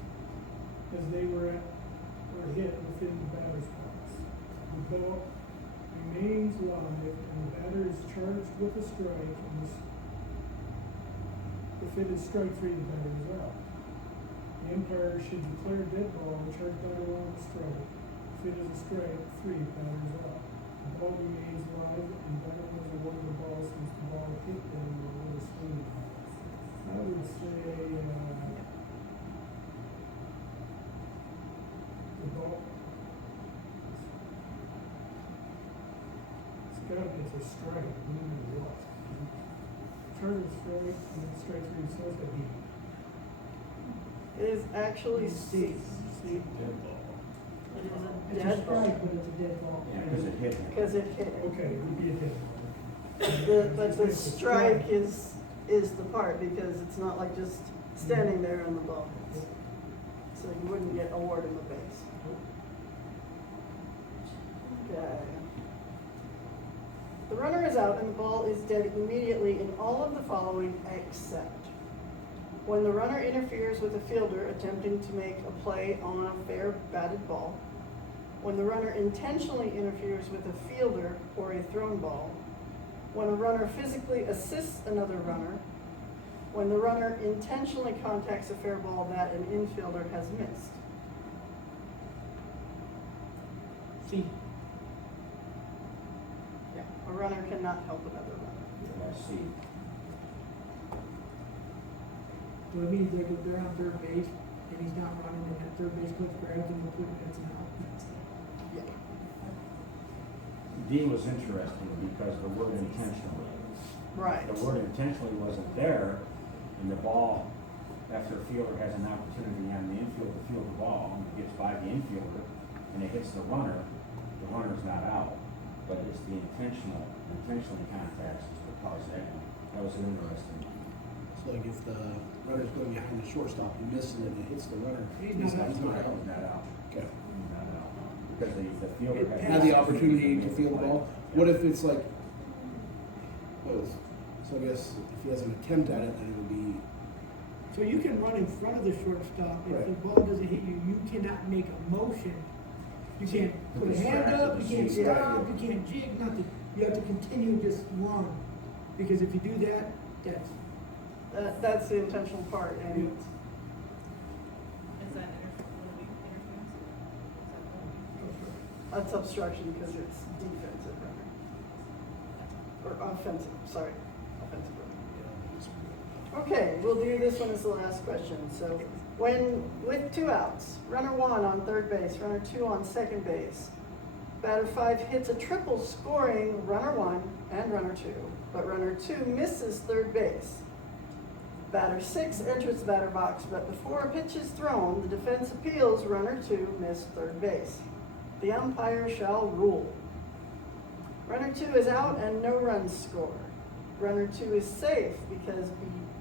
as they were at or hit within the batter's box. The ball remains live and the batter is charged with a strike and if it is strike 3, the batter is out. The umpire should declare dead ball and charge batter on the strike. If it is a strike 3, batter is out. The ball remains live and batter was awarded the ball since the ball hit them or was swinging. I would say, the ball. It's a strike, no matter what. Charge is strike, and then strike 3, so it's a beat. It is actually C. Dead ball. It is a It's a dead ball, strike, but it's a dead ball. Yeah, because it hit him. because it hit it. Okay, it would be a dead But the strike is the part, because it's not like just standing there on the ball. So you wouldn't get awarded the base. Okay. The runner is out and the ball is dead immediately in all of the following except when the runner interferes with a fielder attempting to make a play on a fair batted ball, when the runner intentionally interferes with a fielder or a thrown ball, when a runner physically assists another runner, when the runner intentionally contacts a fair ball that an infielder has missed. See, Yeah, a runner cannot help another runner. I see. so it means they're on third base, and he's not running, and that third base coach grabs him and puts it, that's an out. Yeah. D was interesting because the word intentionally. Right. The word intentionally wasn't there, and the ball, after a fielder has an opportunity on the infield to field the ball, and it gets by the infielder, and it hits the runner's not out. But it's the intentionally contacts is what caused that one. That was interesting. So like if the runner's going behind the shortstop, he misses it and it hits the runner, He's he's not not out. out. He's not out. Okay. He's not out. Because the fielder It had. Had the opportunity to field the ball. What if it's like, so I guess if he has an attempt at it, then it would be, So you can run in front of the shortstop, if the Right. ball doesn't hit you, you cannot make a motion. You can't put a hand up, you can't Yeah. stop, you can't jig, nothing. You have to continue to just run, because if you do that, That's the intentional part, and Is that interference? that's obstruction because it's defensive runner. Or offensive, sorry, offensive runner. Okay, we'll do this one as the last question. So With 2 outs, runner 1 on third base, runner 2 on second base, batter 5 hits a triple scoring runner 1 and runner 2, but runner 2 misses third base. Batter 6 enters the batter box, but before a pitch is thrown, the defense appeals runner 2 missed third base. The umpire shall rule. Runner 2 is out and no runs scored. Runner 2 is safe because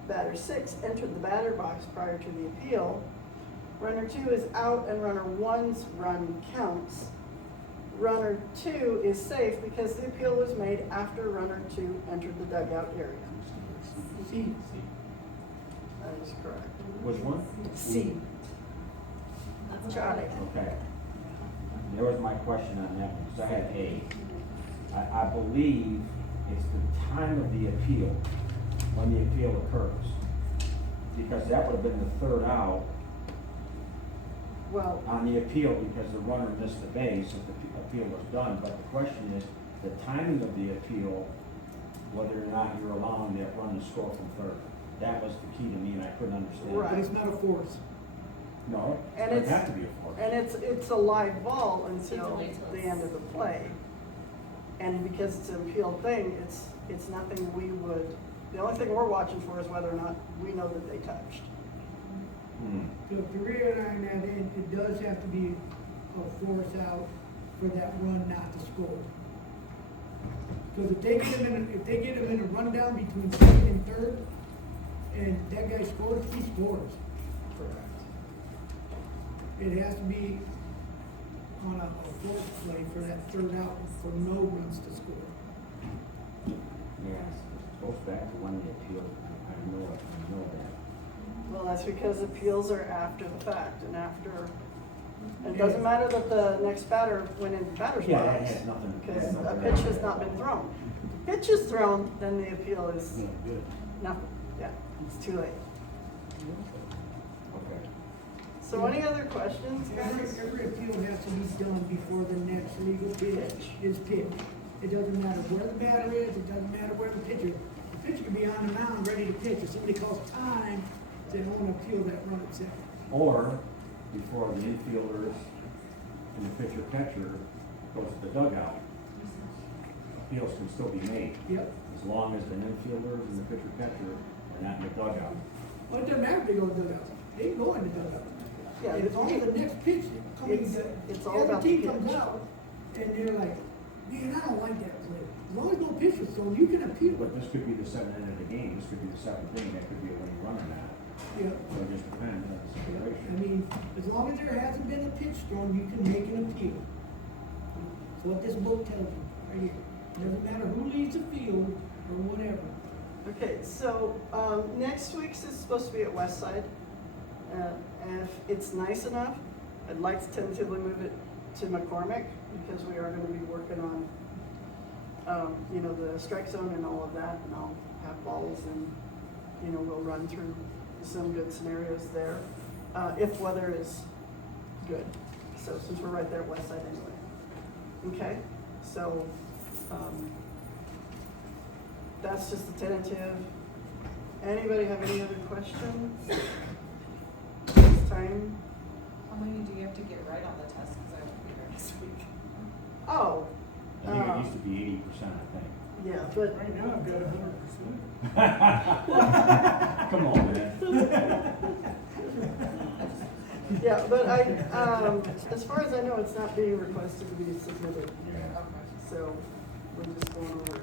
batter 6 entered the batter box prior to the appeal. Runner 2 is out and runner 1's run counts. Runner 2 is safe because the appeal was made after runner 2 entered the dugout area. C. That is correct. Which one? C. Charlie. Okay. There was my question on that one, because I had A. I believe it's the time of the appeal, when the appeal occurs. Because that would have been the third out Well, on the appeal, because the runner missed the base if the appeal was done. But the question is, the timing of the appeal, whether or not you're allowing that run to score from third. That was the key to me, and I couldn't understand. Right. But it's not a force. No, And it it's- have to be a force. and it's a live ball until Either way till the it's- end of the play. And because it's an appealed thing, it's nothing we would, the only thing we're watching for is whether or not we know that they touched. Hmm. So to reiron that in, it does have to be a force out for that run not to score. Because if they get him in a rundown between second and third, and that guy scores, he scores. Correct. It has to be on a force play for that third out, for no runs to score. Yeah, it goes back to when the appeal, I know that. Well, that's because appeals are after the fact and after, it doesn't matter that the next batter went in batter's Yeah, that box. has nothing- Because has a nothing pitch to do has with not it. been thrown. Pitch is thrown, then the appeal is No, good. nothing, yeah, it's too late. Okay. So any other questions, guys? Every appeal has to be done before the next legal pitch is pitched. It doesn't matter where the batter is, it doesn't matter where the pitcher. The pitcher can be on the mound ready to pitch. If somebody calls time, they don't want to appeal that run at second. Or before the infielders and the pitcher catcher goes to the dugout, appeals can still be made. Yep. As long as the infielders and the pitcher catcher are not in the dugout. Well, it doesn't matter if they go to the dugout. They can go in the dugout. Yeah, And as long as the next pitch coming, It's the all other about the team comes pitch. out, and they're like, man, I don't like that play. As long as no pitch is thrown, you can appeal. But this could be the seventh inning of the game, this could be the seventh inning, that could be a winning run or not. Yeah. So it just depends on the I situation. mean, as long as there hasn't been a pitch thrown, you can make an appeal. That's what this book tells you, right here. Doesn't matter who leads the field or whatever. Okay, so, next week's is supposed to be at Westside. And if it's nice enough, I'd like to tentatively move it to McCormick, because we are gonna be working on, the strike zone and all of that, and I'll have balls and, we'll run through some good scenarios there, if weather is good. So since we're right there at Westside anyway. Okay, so, that's just a tentative. Anybody have any other questions? This time? How many do you have to get right on the test, because I won't be there next week? Oh, I think it used to be 80%, I think. yeah, but, Right now, I've got 100%. Come on, man. yeah, but as far as I know, it's not being requested to be submitted. Yeah. So we're just going over